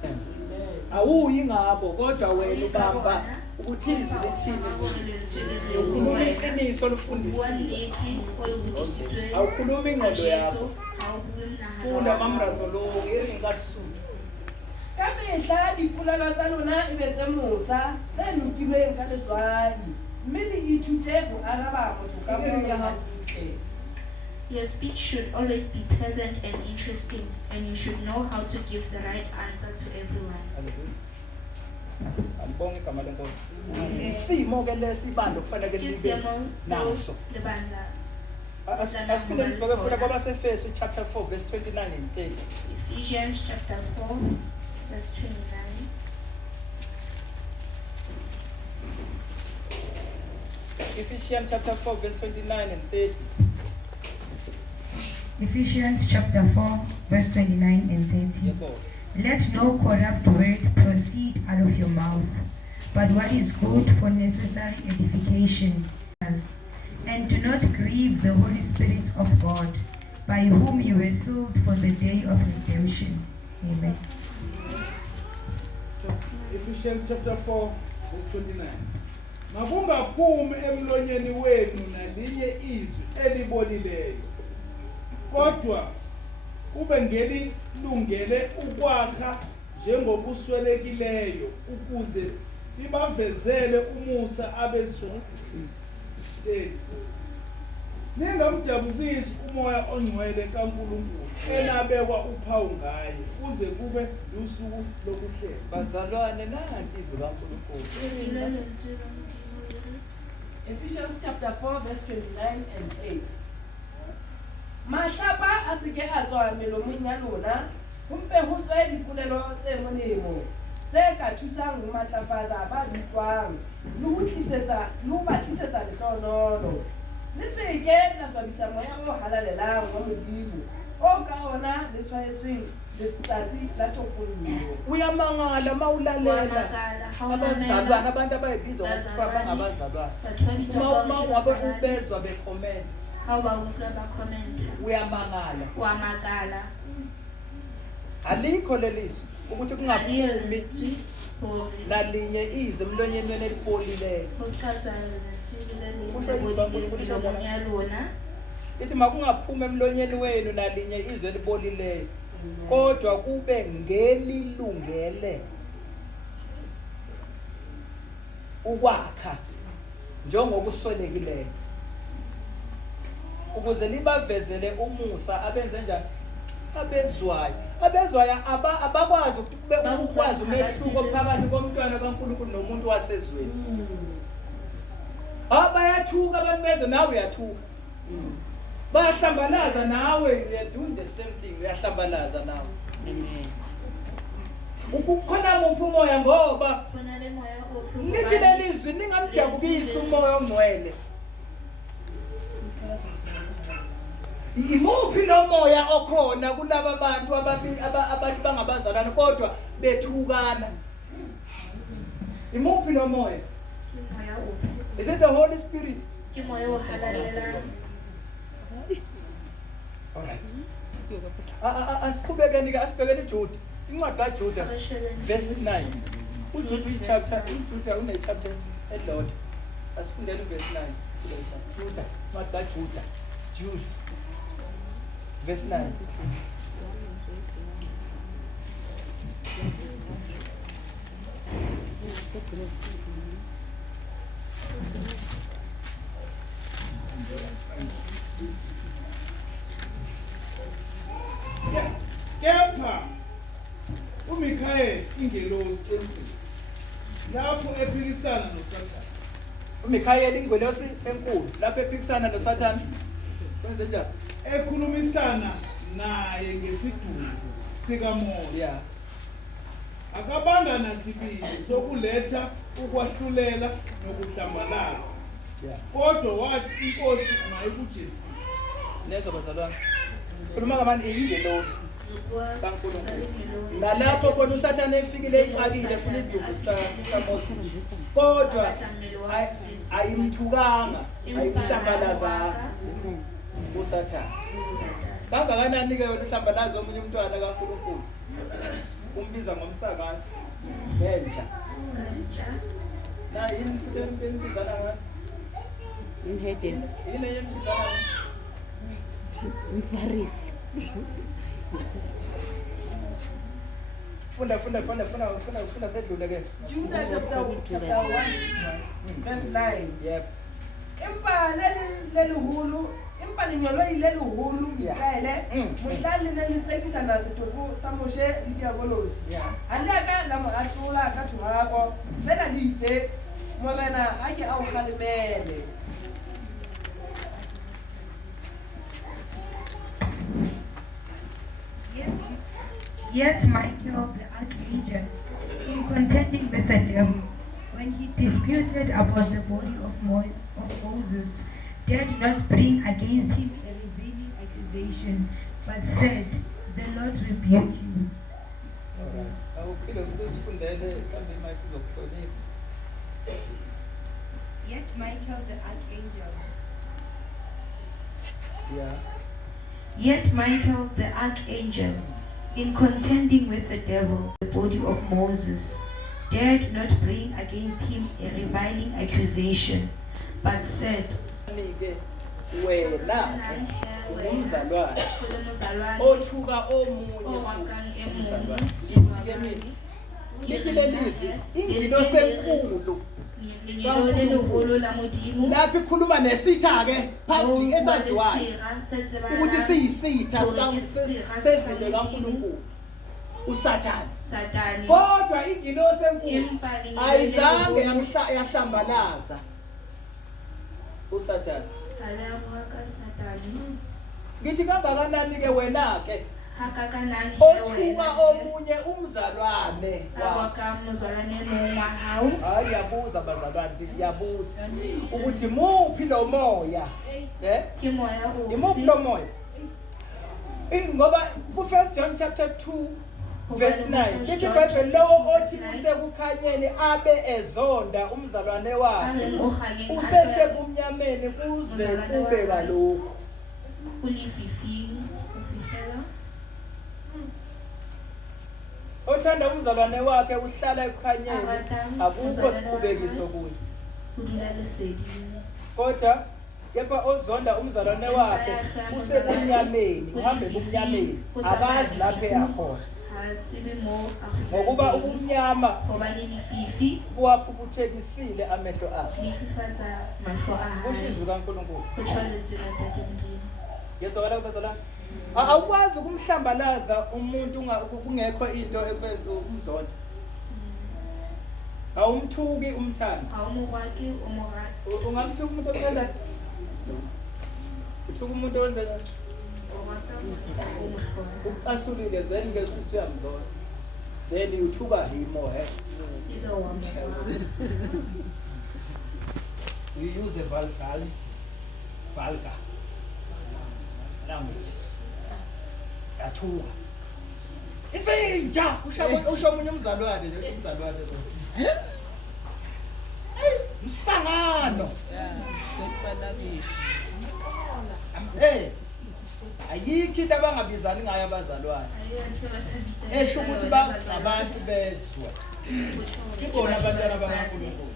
Awuyi ngabo kodwa wena ubamba ukuthi izwi lithini. Ukhuluma iqiniso lofundisiwe. Awukhuluma ingqondo yakho. Funda mamrazo lo ngeringasu. Ka mehla dipolelo tsa lona e be tse mosa tse lokilweng ka letswai, mme le ithute ho araba motho ka mong hantle. Your speech should always be pleasant and interesting, and you should know how to give the right answer to everyone. Ambonge igama lenkosi. Isimo ke lesibando kufanele libe Isimo naso. lebandla. Asiphinde sibheke futhi kwabaseFesu chapter 4 verse 29 and 30. Ephesians chapter 4 verse 29. Ephesians chapter 4 verse 29 and 30. Ephesians chapter 4, verse 29 and 30. Yebo. Let no corrupt word proceed out of your mouth, but what is good for necessary edification, and do not grieve the Holy Spirit of God, by whom you were sealed for the day of redemption. Amen. Ephesians chapter 4 verse 29. Makungaphumi emlonyeni wenu nalinye izwi elibolileyo, kodwa kube ngelilungele ukwakha njengobuswelekileyo ukuze libavezele umusa abezulu. Ningamdabukisi umoya ongcwele kaNkulunkulu enabekwa uphawu ngaye kuze kube lusuku lokuhlela. Bazalwane nanti izwi kaNkulunkulu. Ephesians chapter 4 verse 29 and 8. Mahlapa a se ke a tswa melomong ya lona, ho mpe ho tswe dipolelo tse molemo tse ka thusang ho matlafatsa ba utlwang le ho ba tlisetsa lehlohonolo. Le se ke la swabisa moya o halalelang wa Modimo o ka ona le tshwaetsweng letsatsi la tokololo. Uyamangala mawulalela abazalwane abantu abayibizwa ngokuthiwa bangabazalwane. Uma ngabe ubezwa becomment How about comment? uyamangala. Wamagala. alikho lelizwi ukuthi kungaphumi lentswe hore nalinye izwi emlonyeni wena elipolileyo. ho ska tswa lentswe le le bodileng ya lona. Ithi makungaphumi emlonyeni wenu nalinye izwi elipolileyo, kodwa kube ngelilungele ukwakha njengokuswelekileyo, ukuze libavezele umusa abenze njani abezwayo abakwazi ukwazi umehluko phakathi komntwana kaNkulunkulu nomuntu wasezweni. Bayathuka abantu bezwe, nawe uyathuka. Bayahlambalaza nawe, you are doing the same thing, uyahlambalaza nawe. Ukukhona muphi umoya ngoba Khona le moya o nithi lelizwi ningamjabukisi umoya ongcwele. Imuphi lo moya okhona kulaba bantu abathi bangabazalwane kodwa bethukana? Imuphi lo moya? moya o Is it the Holy Spirit? ke moya o halalela. All right. Asiqhubekeni ke asibhekeni Jude. Incwadi kaJuda verse 9. uJuda chapter uJuda une chapter elodwa. Asifundele verse 9. Juda, incwadi kaJuda. Jude verse 9. Kepha uMikhayeli ingelosi enkulu lapho ephikisana noSathane. uMikhayeli ingelosi enkulu lapho ephikisana noSathane. Kwenze njani? Ekhulumisana naye ngesidumo sikaMose. Yeah. Akabanga nasibili sokuletha ukwahlulela nokuhlambalaza. Yeah. Kodwa wathi inkosi mayikujesise. Neza bazalwane. Khuluma ngamani ingelosi kaNkulunkulu. Nalapho khona uSathane efikile exakile funa isidumo sikaMose. Kodwa ayimthukanga, ayimhlambalazanga uSathane. Kangakanani ke wena uhlambalaza omunye umntwana kaNkulunkulu? Umbiza ngomsakani nenja. Na yini futhi empizana ngayo? Inheden. Yini yempizana? Varis. Funda sedlule ke. Judah chapter 1 verse 9. Yep. Empa lelihulu, empa lenyolo ile lehulu Mikaele, mohlale ne le tsekisa na setopo sa Moshe le diabolosi. Alaka la mo atlola ka thwako, fela le itse morena a ke a o kgalemele. Yet Michael the archangel, in contending with the devil, when he disputed about the body of Moses, dared not bring against him a revealing accusation, but said, "The Lord rebuke you." Yet Michael the archangel. Yeah. Yet Michael the archangel, in contending with the devil, the body of Moses, dared not bring against him a reviling accusation, but said, Wena umzalwane othuka omunye futhi umzalwane. Ngisike mina. Lithi lelizwi ingilosi enkulu lapho ikhuluma nesitha ke public esaziwayo ukuthi siyisitha sezinto kaNkulunkulu uSathane. Kodwa ingilosi enkulu ayizange yahlambalaza uSathane. Ngithi kangakanani ke wena ke othuka omunye umzalwane hayi yabuza bazalwane, yabuza ukuthi muphi lo moya imuphi lo moya. Ngoba ku1 John chapter 2 verse 9 lithi iBhayibheli lo othi usekukhanyeni abe ezonda umzalwane wakhe usesebumnyameni kuze kube kalokho. othanda umzalwane wakhe uhlala ekukhanyeni akukho sikhubekiso kuye kodwa kepha ozonda umzalwane wakhe usebumnyameni uhambe ebumnyameni akazi lapho eyakhona ngokuba ubumnyama buwaphuphethekisile amehlo akhe ushizwe kaNkulunkulu Yesu wala kubazalwane awukwazi ukumhlambalaza umuntu kungekho into umzonda awumthuki umthanda ungamthuka umuntu othanda uthuka umuntu owenza ucasulile then ke usuyamzonda then uthuka him or her you use a vulgar language yathuka isinja usho omunye umzalwane nje umzalwane msangano ayikho into abangabizani ngayo abazalwane esho ukuthi bangabantu bezwe sibona abantwana bakaNkulunkulu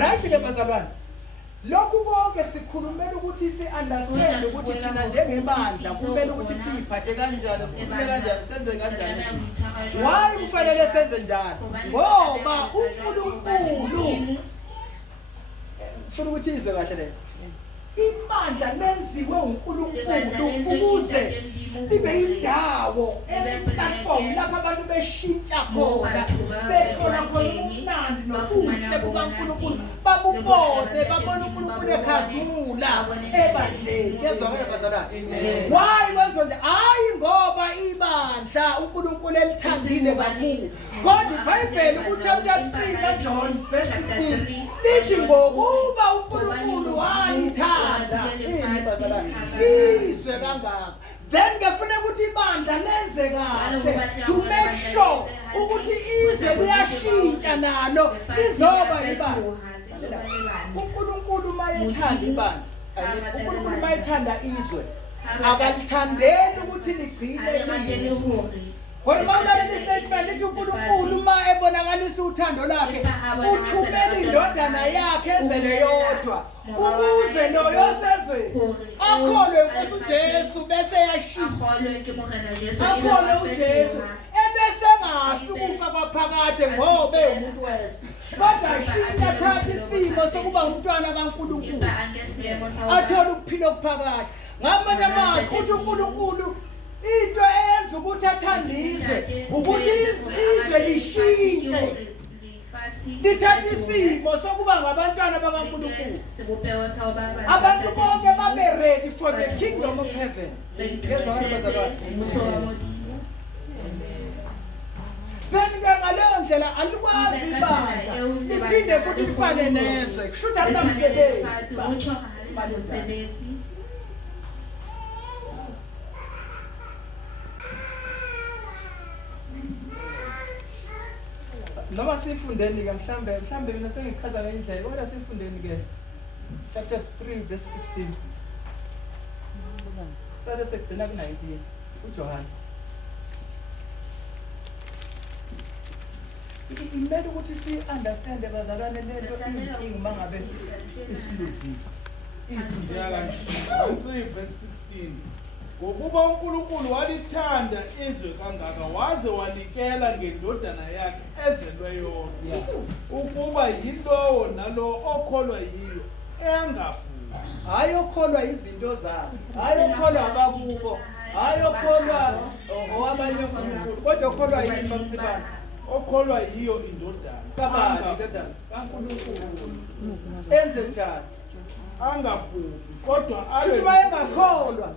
right ke bazalwane lokhu konke sikhulumela ukuthi si-understand ukuthi thina njengebandla kumele ukuthi siyiphathe kanjani sikhulume kanjani senze kanjani why kufanele senze njalo ngoba uNkulunkulu ufuna ukuthi izwe kahle le ibandla lenziwe uNkulunkulu ukuze libe indawo platform lapha abantu beshintsha khona bethola khona umnandi nokuhle bukaNkulunkulu babubone babona uNkulunkulu ekhazimula ebandleni kezwakala bazalwane why kwenza nje hayi ngoba ibandla uNkulunkulu elithandile kakhulu kodwa iBhayibheli kuchapter 3 kaJohn verse 16 lithi ngokuba uNkulunkulu walithanda bazalwane izwe kangaka then ngefuna ukuthi ibandla lenze kahle to make sure ukuthi izwe liyashintsha nalo lizoba ibandla uNkulunkulu mayethanda ibandla uNkulunkulu mayethanda izwe akalithandeli ukuthi ligcine liyizwe kodwa mawulalela istatement lithi uNkulunkulu ma ebonakalisa uthando lakhe uthumela indodana yakhe ezele yodwa ukuze lo yosezwe akholwe uNkosi uJesu bese yashintsha akholwe uJesu ebese ngafi ukufa kwaphakade ngoba umuntu weswe kodwa ashintsha thatha isimo sokuba umntwana kaNkulunkulu athola ukuphila okuphakade ngamanye amazwi uthi uNkulunkulu into eyenza ukuthi athandizwe ukuthi izwe lishintshe lithatha isimo sokuba ngabantwana bakaNkulunkulu abantu bonke babe ready for the kingdom of heaven then ngaleyo ndlela alikwazi ibandla liphinde futhi lifane nezwe kushuthi akunamsebenzi noma sifundeni ke mhlambe mina sengichaza ngendlela kodwa sifundeni ke chapter 3 verse 16 sale sekugcina ku 19 uJohn imele ukuthi si understand bazalwane lento inkingi mangabe isiluzile ifundeka kanje 3 verse 16 ngokuba uNkulunkulu walithanda izwe kangaka waze wanikela ngendodana yakhe ezelwe yodwa ukuba yilowo nalowo okholwa yiyo engabhubhi hayi okholwa izinto zabo hayi okholwa abakubo hayi okholwa owabanye uNkulunkulu kodwa okholwa yini bamsibani okholwa yiyo indodana indodana kaNkulunkulu enze njani angabhubhi kodwa shuthi mayengakholwa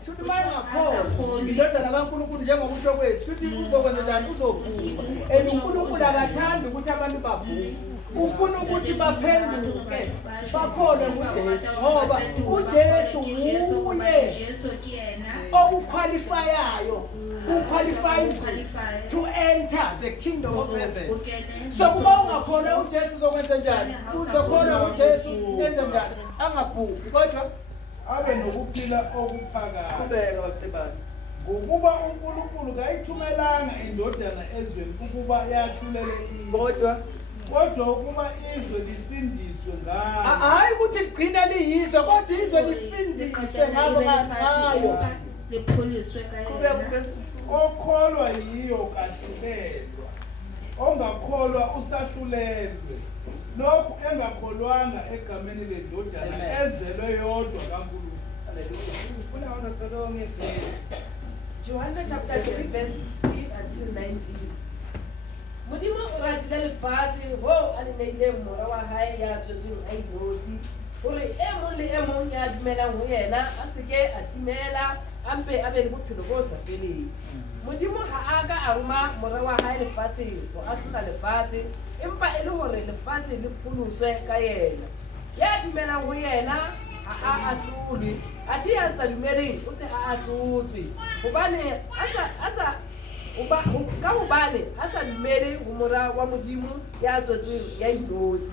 indodana kaNkulunkulu njengoba usho kwethu shuthi uzokwenza njani uzobhubha uNkulunkulu akathandi ukuthi abantu babhubhe ufuna ukuthi baphenduke bakholwe kuJesu ngoba uJesu uye okuqualifiyayo uqualified to enter the kingdom of heaven so kuba ungakholwa uJesu uzokwenza njani uzokholwa uJesu enze njani angabhubhi kodwa abe nokuphila okuphakade kubeka bathebani ngokuba uNkulunkulu kayithumelanga indodana ezweni ukuba yahlulele izwe, kodwa ukuba izwe lisindiswe ngayo. Hayi ukuthi ligcine liyizwe kodwa izwe lisindiswe ngayo. Okholwa yiyo kahlulelwa, ongakholwa usahlulelwe. Lokhu engakholwanga egameni lendodana ezelwe yodwa kaNkulunkulu. Johanna chapter 3 verse 16 until 19. Modimo o ratile lefatshe ho a le neile mmora wa hae ya tswetsweng a inotsi hore e mong le e mong ya dumelang ho yena a seke a timela a mpe a be le bophelo bo sa feleng. Modimo ha a ka a roma mmora wa hae lefatsheng ho ahlola lefatshe, empa e le hore lefatshe le pholoswe ka yena. Ya dumelang ho yena ha a ahlolwe, athe ya sa dumeleng o se a ahlotswe hobane ka hobane a sa dumele ho mora wa Modimo ya tswetsweng ya inotsi.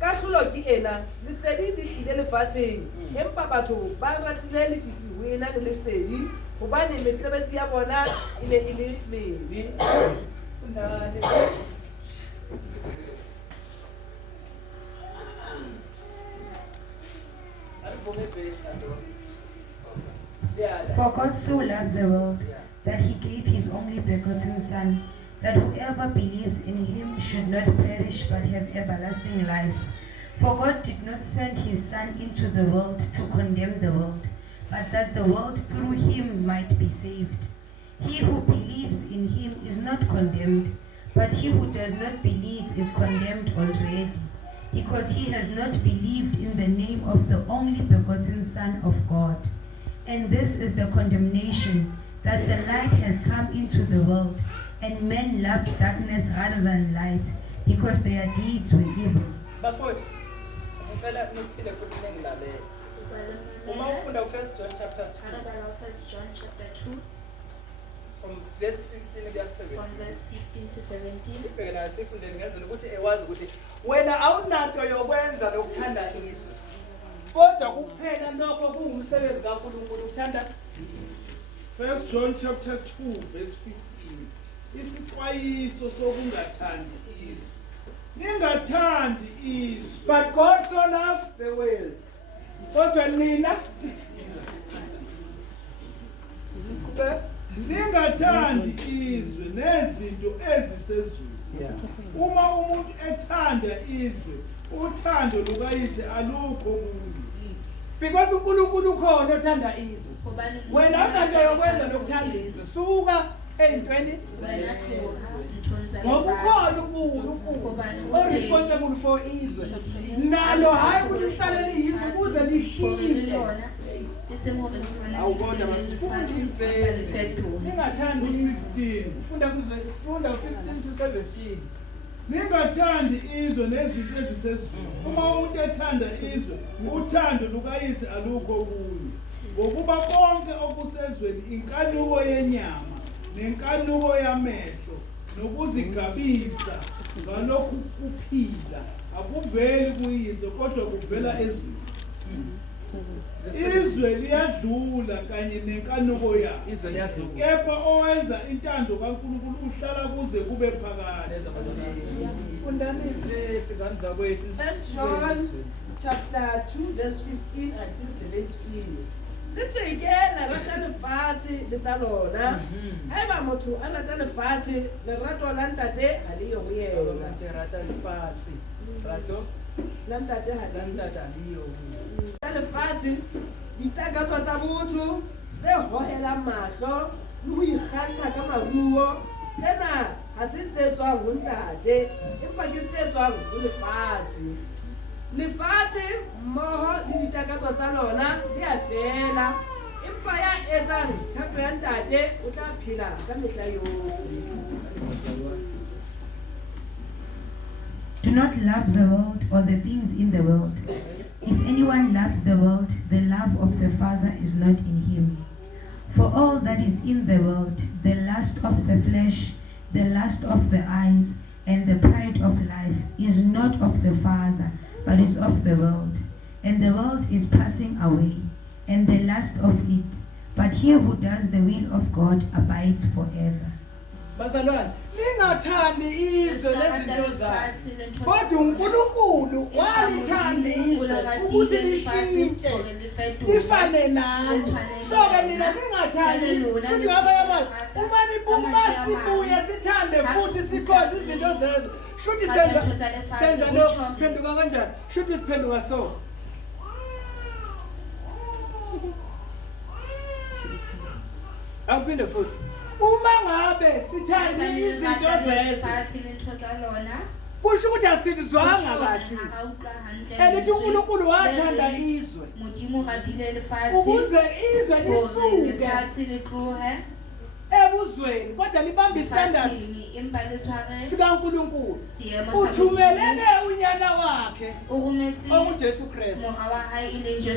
Kahlolo ke ena, lesedi le tlile lefatsheng, empa batho ba ratile lefifi ho ena le lesedi hobane mesebetsi ya bona e ne e le mebe. For God so loved the world that he gave his only begotten Son, that whoever believes in him should not perish but have everlasting life. For God did not send his Son into the world to condemn the world, but that the world through him might be saved. He who believes in him is not condemned, but he who does not believe is condemned already, because he has not believed in the name of the only begotten Son of God. And this is the condemnation, that the light has come into the world, and men loved darkness rather than light, because their deeds were evil. Bafowethu, ngicela niphile futhi ningilalele. Uma ufunda u1 John chapter 2 from verse 15 to 17. From verse 15 to 17. Ibheke nayo sifundeni ngenzela ukuthi ewazi ukuthi wena awunato yokwenza lokuthanda izwe. Kodwa kuphela lokho kungumsebenzi kaNkulunkulu ukuthanda. 1 John chapter 2 verse 15. Isixwayiso sokungathandi izwe. Ningathandi izwe. But God so loved the world. Kodwa nina ningathandi izwe nezinto ezisezweni. Uma umuntu ethanda izwe, uthando lukayise alukho kuye. because uNkulunkulu ukhona othanda izwe. Wena unanto yokwenza lokuthanda izwe. Suka ey'ntweni ngoba ukhona uNkulunkulu o-responsible for izwe. Nalo hayi ukuthi lihlale liyizwe ukuze lishintshe. Awubona mfundi imvezi. Ningathandi 16. Funda 15 to 17. Ningathandi izwe nezinto ezisezweni. Uma umuntu ethanda izwe, uthando lukayise alukho kuye. Ngokuba konke okusezweni, inkanuko yenyama, nenkanuko yamehlo, nokuzigabisa ngalokhu kuphila, akuveli kuyise kodwa kuvela ezweni. Izwe liyadlula kanye nenkanuko yayo. Izwe liyadlula. Kepha owenza intando kaNkulunkulu uhlala kuze kube phakade. Fundani izingane zakwethu. 1 John chapter 2 verse 15 until 17. Lesejena rata lefatshe le tsa lona. Haeba motho a rata lefatshe, lerato la ntate ha le yo ho yena. Ke rata lefatshe. Rato La ntate ha la ntata liyo. ka lefatshe ditakatso tsa botho tse hohelang mahlo le ho ikgantsha ka maruo. Tsena ha se tse tswang ho ntate, empa ke tse tswang ho lefatshe. Lefatshe mmoho le ditakatso tsa lona di a fela, empa ya etsang thapo ya ntate o tla phela ka mehla yohle. Do not love the world or the things in the world. If anyone loves the world, the love of the Father is not in him. For all that is in the world, the lust of the flesh, the lust of the eyes, and the pride of life, is not of the Father, but is of the world. And the world is passing away, and the lust of it. but he who does the will of God abides forever. Bazalwane, ningathandi izwe lezinto zakhe. Kodwa uNkulunkulu walithanda izwe ukuthi lishintshe lifane nani. So ke nina ningathandi futhi ngabayamazi uma sibuye sithande futhi sikhonze izinto zezo. Shuthi senza lokho siphenduka kanjani? Shuthi siphenduka so. Akuphinde futhi uma ngabe sithanda izinto zezo kusho ukuthi asilizwanga kahle elithi uNkulunkulu wathanda izwe ukuze izwe lisuke ebuzweni kodwa libambe standards sikaNkulunkulu uthumelele unyana wakhe uJesu Kristu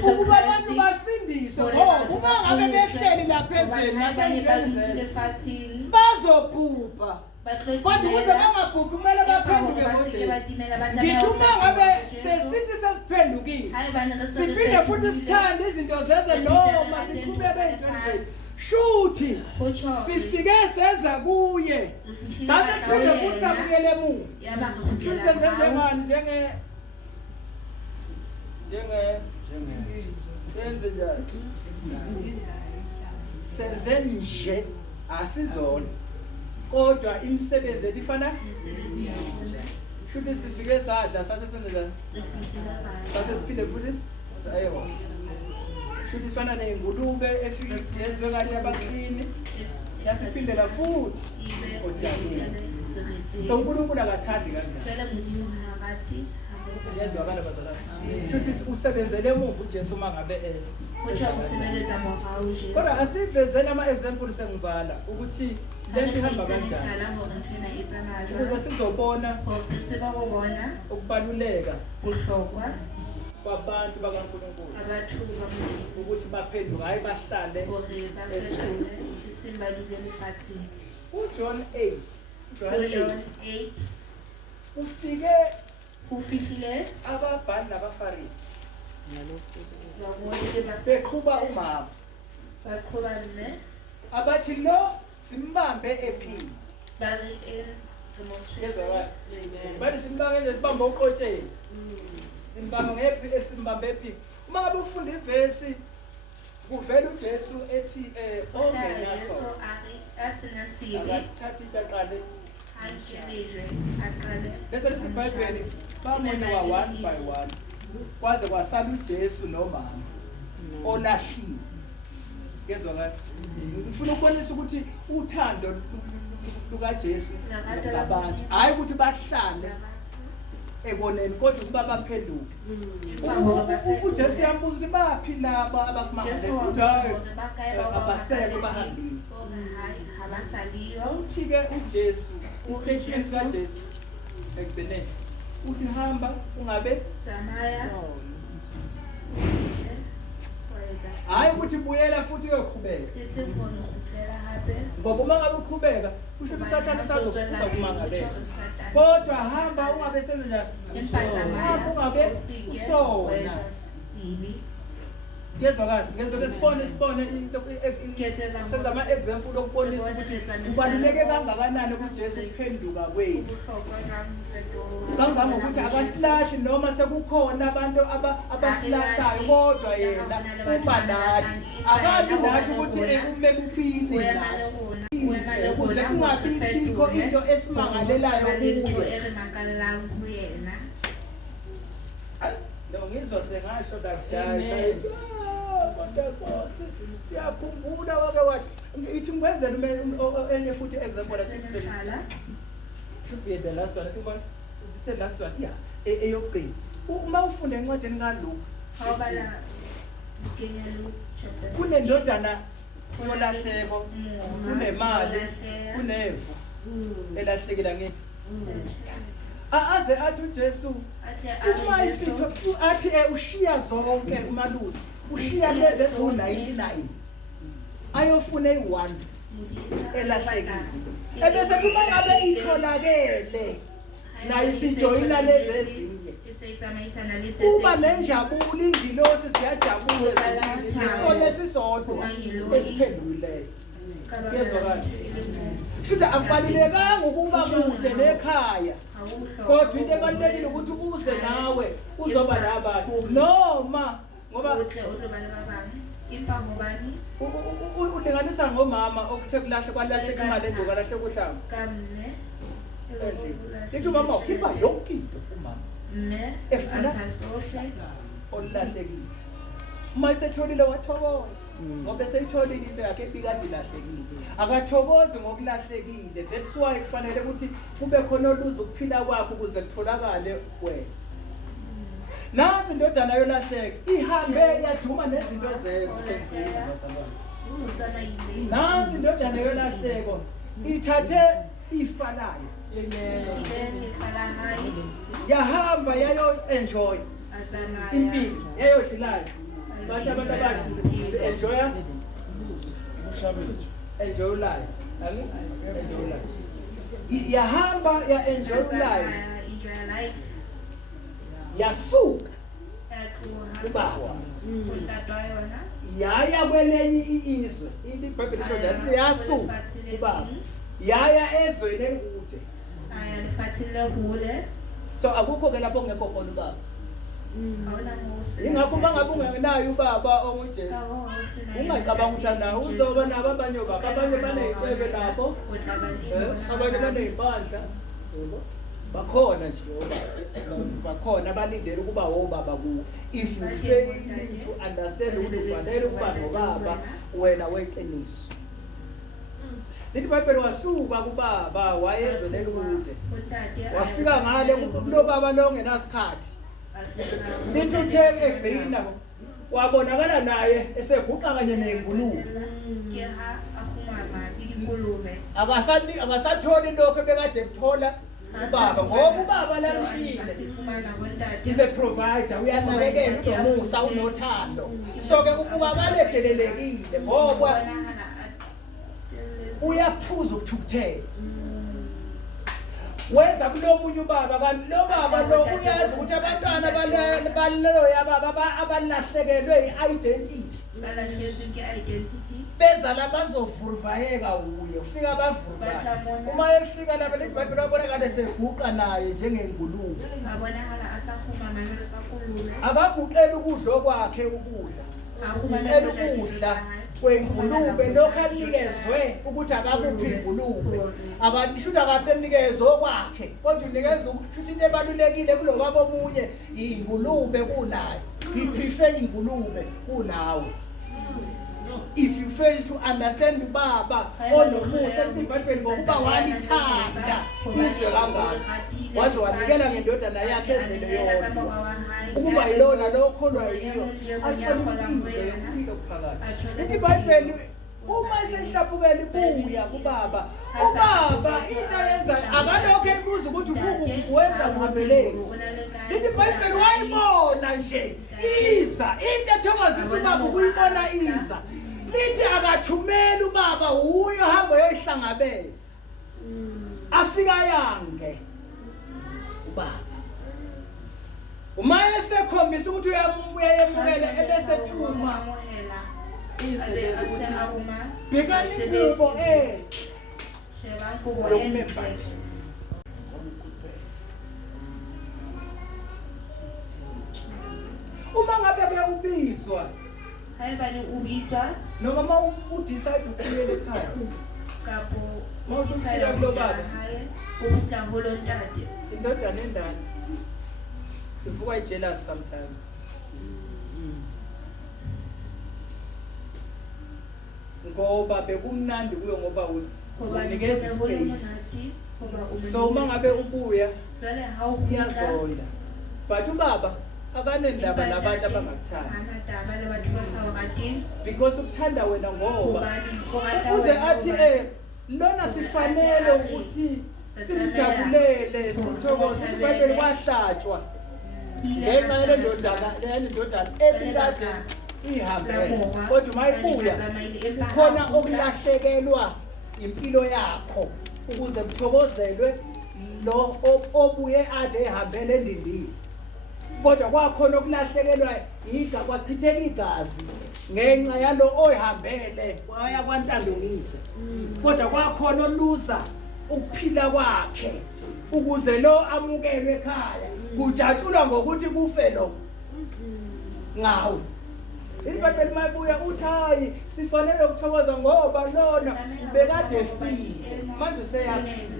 ukuba abantu basindiswe ngoba uma ngabe behleli laphezweni nasendleleni bazobhubha kodwa ukuze bangabhubhi kumele baphenduke ngoJesu. Ngithi uma ngabe sesithi sesiphendukile siphinde futhi sithande izinto zenze noma siqhubeke ezintweni zethu shuthi sifike seza kuye sabe phinde futhi sabuyele emuva shuthi senze njengani njenge senze njani senze nje asizona kodwa imisebenzi ethi ifana shuthi sifike sadla sase senze njani sase siphinde futhi ayo shuthi ifana nengulube efike yezwe kahle abaklini yasiphindela futhi odakeni so uNkulunkulu akathandi kanjani yezwakala bazalwane shuthi usebenzele emuva uJesu mangabe kodwa asivezele ama-example sengivala ukuthi lento ihamba kanjani ukuze sizobona ukubaluleka kwabantu bakaNkulunkulu ukuthi baphenduke hayi bahlale uJohn 8 ufike ababhali nabafarisi beqhuba umama abathi lo simbambe ephini bathi simbambe nje sibambe uqotsheni simbambe ngephi simbambe ephini uma ngabe ufunda ivesi kuvela uJesu ethi ongenaso akathatha ixaqale bese lithi iBhayibheli bamonwa one by one kwaze kwasala uJesu nomama olahliwe kezwa kahle ngifuna ukubonisa ukuthi uthando lukaJesu labantu hayi ukuthi bahlale ekoneni kodwa ukuba baphenduke uJesu yambuza ukuthi baphi laba abakumangale abasekho bahambile uthi-ke uJesu istatement kaJesu ekugcineni uthi hamba ungabe hayi ukuthi buyela futhi uyoqhubeka ngoba uma ngabe uqhubeka kusho ukuthi uSathane sazokuza kumangalela kodwa hamba ungabe senze njani hamba ungabe usona yezwakala ngezwe sibone into senza ama-example okubonisa ukuthi kubaluleke kangakanani kuJesu kuphenduka kwethu kangangokuthi akasilahli noma sekukhona abantu abasilahlayo kodwa yena uba nathi akabi nathi ukuthi kume kubili nathi ukuze kungabibikho into esimangalelayo kuye no ngizwa sengasho dakudala Nkosi siyakhumbula wake wathi ithi ngikwenzele enye futhi example athi should be the last one I think one is the last one yeah eyogcina uma ufunda encwadini kaLuka awubala kunendodana yolahleko kunemali kunefu elahlekela ngithi aze athi uJesu uma isitho athi ushiya zonke umalusi ushiya lezi ezo99 ayofuna i1 elahlekile ebese kuba ngabe itholakele nayo sijoyina lezi ezinye Kuba nenjabulo ingilosi siyajabula ngesona esisodwa esiphendukileyo. Yezwakala. Shuda akubalulekanga ukuba kude nekhaya. Kodwa into ebalulekile ukuthi uze nawe uzoba nabantu noma ngoba ulinganisa ngomama okuthe kulahle kwalahleka imali endoka lahle kuhlanga. Lithi umama ukhipha yonke into umama. Efuna olahlekile. Uma esetholile wathokoza. Ngoba eseyitholile into yakhe ebikade ilahlekile. Akathokozi ngokulahlekile. That's why kufanele ukuthi kube khona oluza ukuphila kwakhe ukuze kutholakale wena. Nansi indodana yolahleka ihambe yaduma nezinto zezo sendlini bazalwane. Nansi indodana yolahleko ithathe ifa layo. Yahamba yayo enjoy impilo yayodlilayo. Bathi abantu abashi enjoya enjoy life. Enjoy life. Yahamba ya enjoy life. Yasuka ubaba yaya kwelenye izwe iBhayibheli lisho njalo yasuka ubaba yaya ezweni elikude so akukho ke lapho ngekho khona ubaba ingakho bangabe ungenayo ubaba onguJesu ungacabanga ukuthi nawe uzoba nabo abanye baba abanye banezicebe lapho abanye banezibandla bakhona nje bakhona abalindele ukuba obaba kuwo. If you fail to understand ukuthi ufanele ukuba nobaba wena weqiniso. Lithi iBhayibheli wasuka kubaba wayezwe lelikude. Wafika ngale kulo baba lo ongenasikhathi. Lithi uthe egcina wabonakala naye eseguqa kanye nengulube. Akasatholi lokho bekade kuthola ubaba ngoba ubaba lamshile. Is a provider, uyanakekela unomusa unothando. So ke ubukakale edelelekile ngoba uyaphuza ukuthukuthela. Wenza kulomunye ubaba kanti lo baba lo uyazi ukuthi abantwana baleyo yababa abalahlekelwe i-identity. Bezala bazovuruvayeka uye ufika bavuruvaya. Uma efika lapha leBhayibheli wabonakala seguqa naye njengengulube. Akaguqela ukudla kwakhe ukudla. Akuguqela ukudla kwengulube lokho anikezwe ukuthi akakuphi ingulube. Akanisho akape enikezwe okwakhe kodwa unikeza ukuthi into ebalulekile kulo baba omunye ingulube kunayo. He prefer ingulube kunawe. If you fail to understand baba onomusa eBhayibheli ngokuba walithanda izwe kangaka waze wanikela ngendodana yakhe ezele yona ukuba yilona lokholwa yiyo athi impilo phakathi. Lithi iBhayibheli uma esehlapukela ibuya kubaba ubaba into yenza akalokho ebuza ukuthi ukuwenza ngihambeleni. Lithi iBhayibheli wayibona nje iza into ethokozisa ubaba ukuyibona iza. Lithi akathumela ubaba uyo hamba yoyihlangabeza. Afika yange ubaba. Uma esekhombisa ukuthi uyayemukela ebese thuma isebenza ukuthi bhekani kubo yokumembathisa. Uma ngabe ubizwa noma uma udecide ukuyela ekhaya kapo mawusufika kulo baba indodana endala ivuka ijealous sometimes. Ngoba bekumnandi kuyo ngoba unikeza ispace. So uma ngabe ubuya uyazonda but ubaba akanendaba nabantu abangakuthanda because ukuthanda wena ngoba uze athi lona sifanele ukuthi simjabulele sithokoze. iBhayibheli wahlatshwa ngenxa yalendodana ebikade ihambe kodwa mayibuya khona okulahlekelwa impilo yakho ukuze kuthokozelwe lo obuye ade ehambele endindini. kodwa kwakhona okulahlekelwa iga kwachitheka igazi ngenxa yalo oyihambele waya kwaNtandongise, kodwa kwakhona oluza ukuphila kwakhe ukuze lo amukelwe ekhaya kujatshulwa ngokuthi kufe lo ngawo. IBhayibheli mayibuya uthi hayi sifanele ukuthokoza ngoba lona bekade efile manje useyaphila.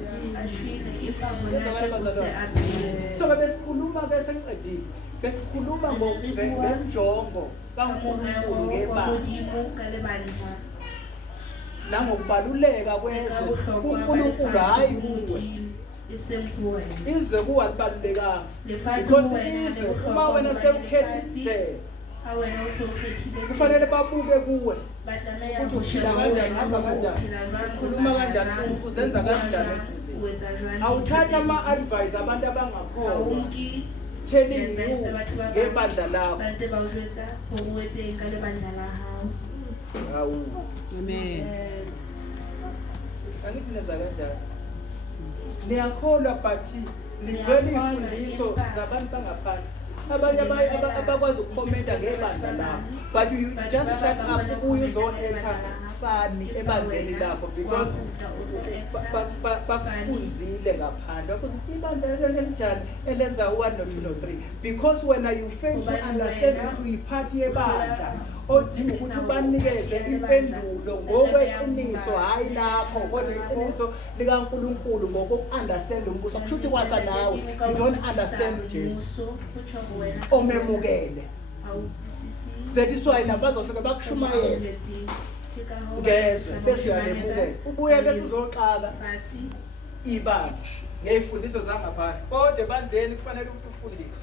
So besikhuluma ke sengiqedile besikhuluma ngenjongo kaNkulunkulu ngebandla nangokubaluleka kwezwe uNkulunkulu hayi kuwe izwe kuwa libalulekanga because izwe uma wena sewukhethile kufanele babuke kuwe ukuthi uphila kanjani, hamba kanjani, ukhuluma kanjani, uzenza kanjani. Awuthatha ama-advice abantu abangakhona telling you ngebandla lakho. Hawu. Amen. Angikuneza kanjani? Niyakholwa but nigcwele imfundiso zabantu bangaphandle. Abanye abakwazi ukukhomenta ngebandla lakho but you just shut up uzo-enter fani ebandleni lakho because bakufunzile ngaphandle ukuthi ibandla elinjani elenza 1 no 2 no 3 because when you fail to understand ukuthi uyiphathi yebandla odinga ukuthi ubanikeze impendulo ngokweqiniso hayi lakho kodwa iqiniso likaNkulunkulu ngoku-understand umbuso kusho ukuthi kwasa nawe you don't understand uJesu omemukele. That is why nabazofika bakushumayeze ngezwe bese uyalemukela ubuye bese uzoxaka ibandla ngey'fundiso zangaphandle kodwa ebandleni kufanele ukuthi ufundiswe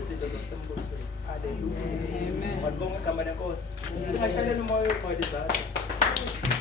izinto zasembusweni. Haleluya. Amen. Walibonga igama leNkosi. Singashalela umoya wokungcwele izandla.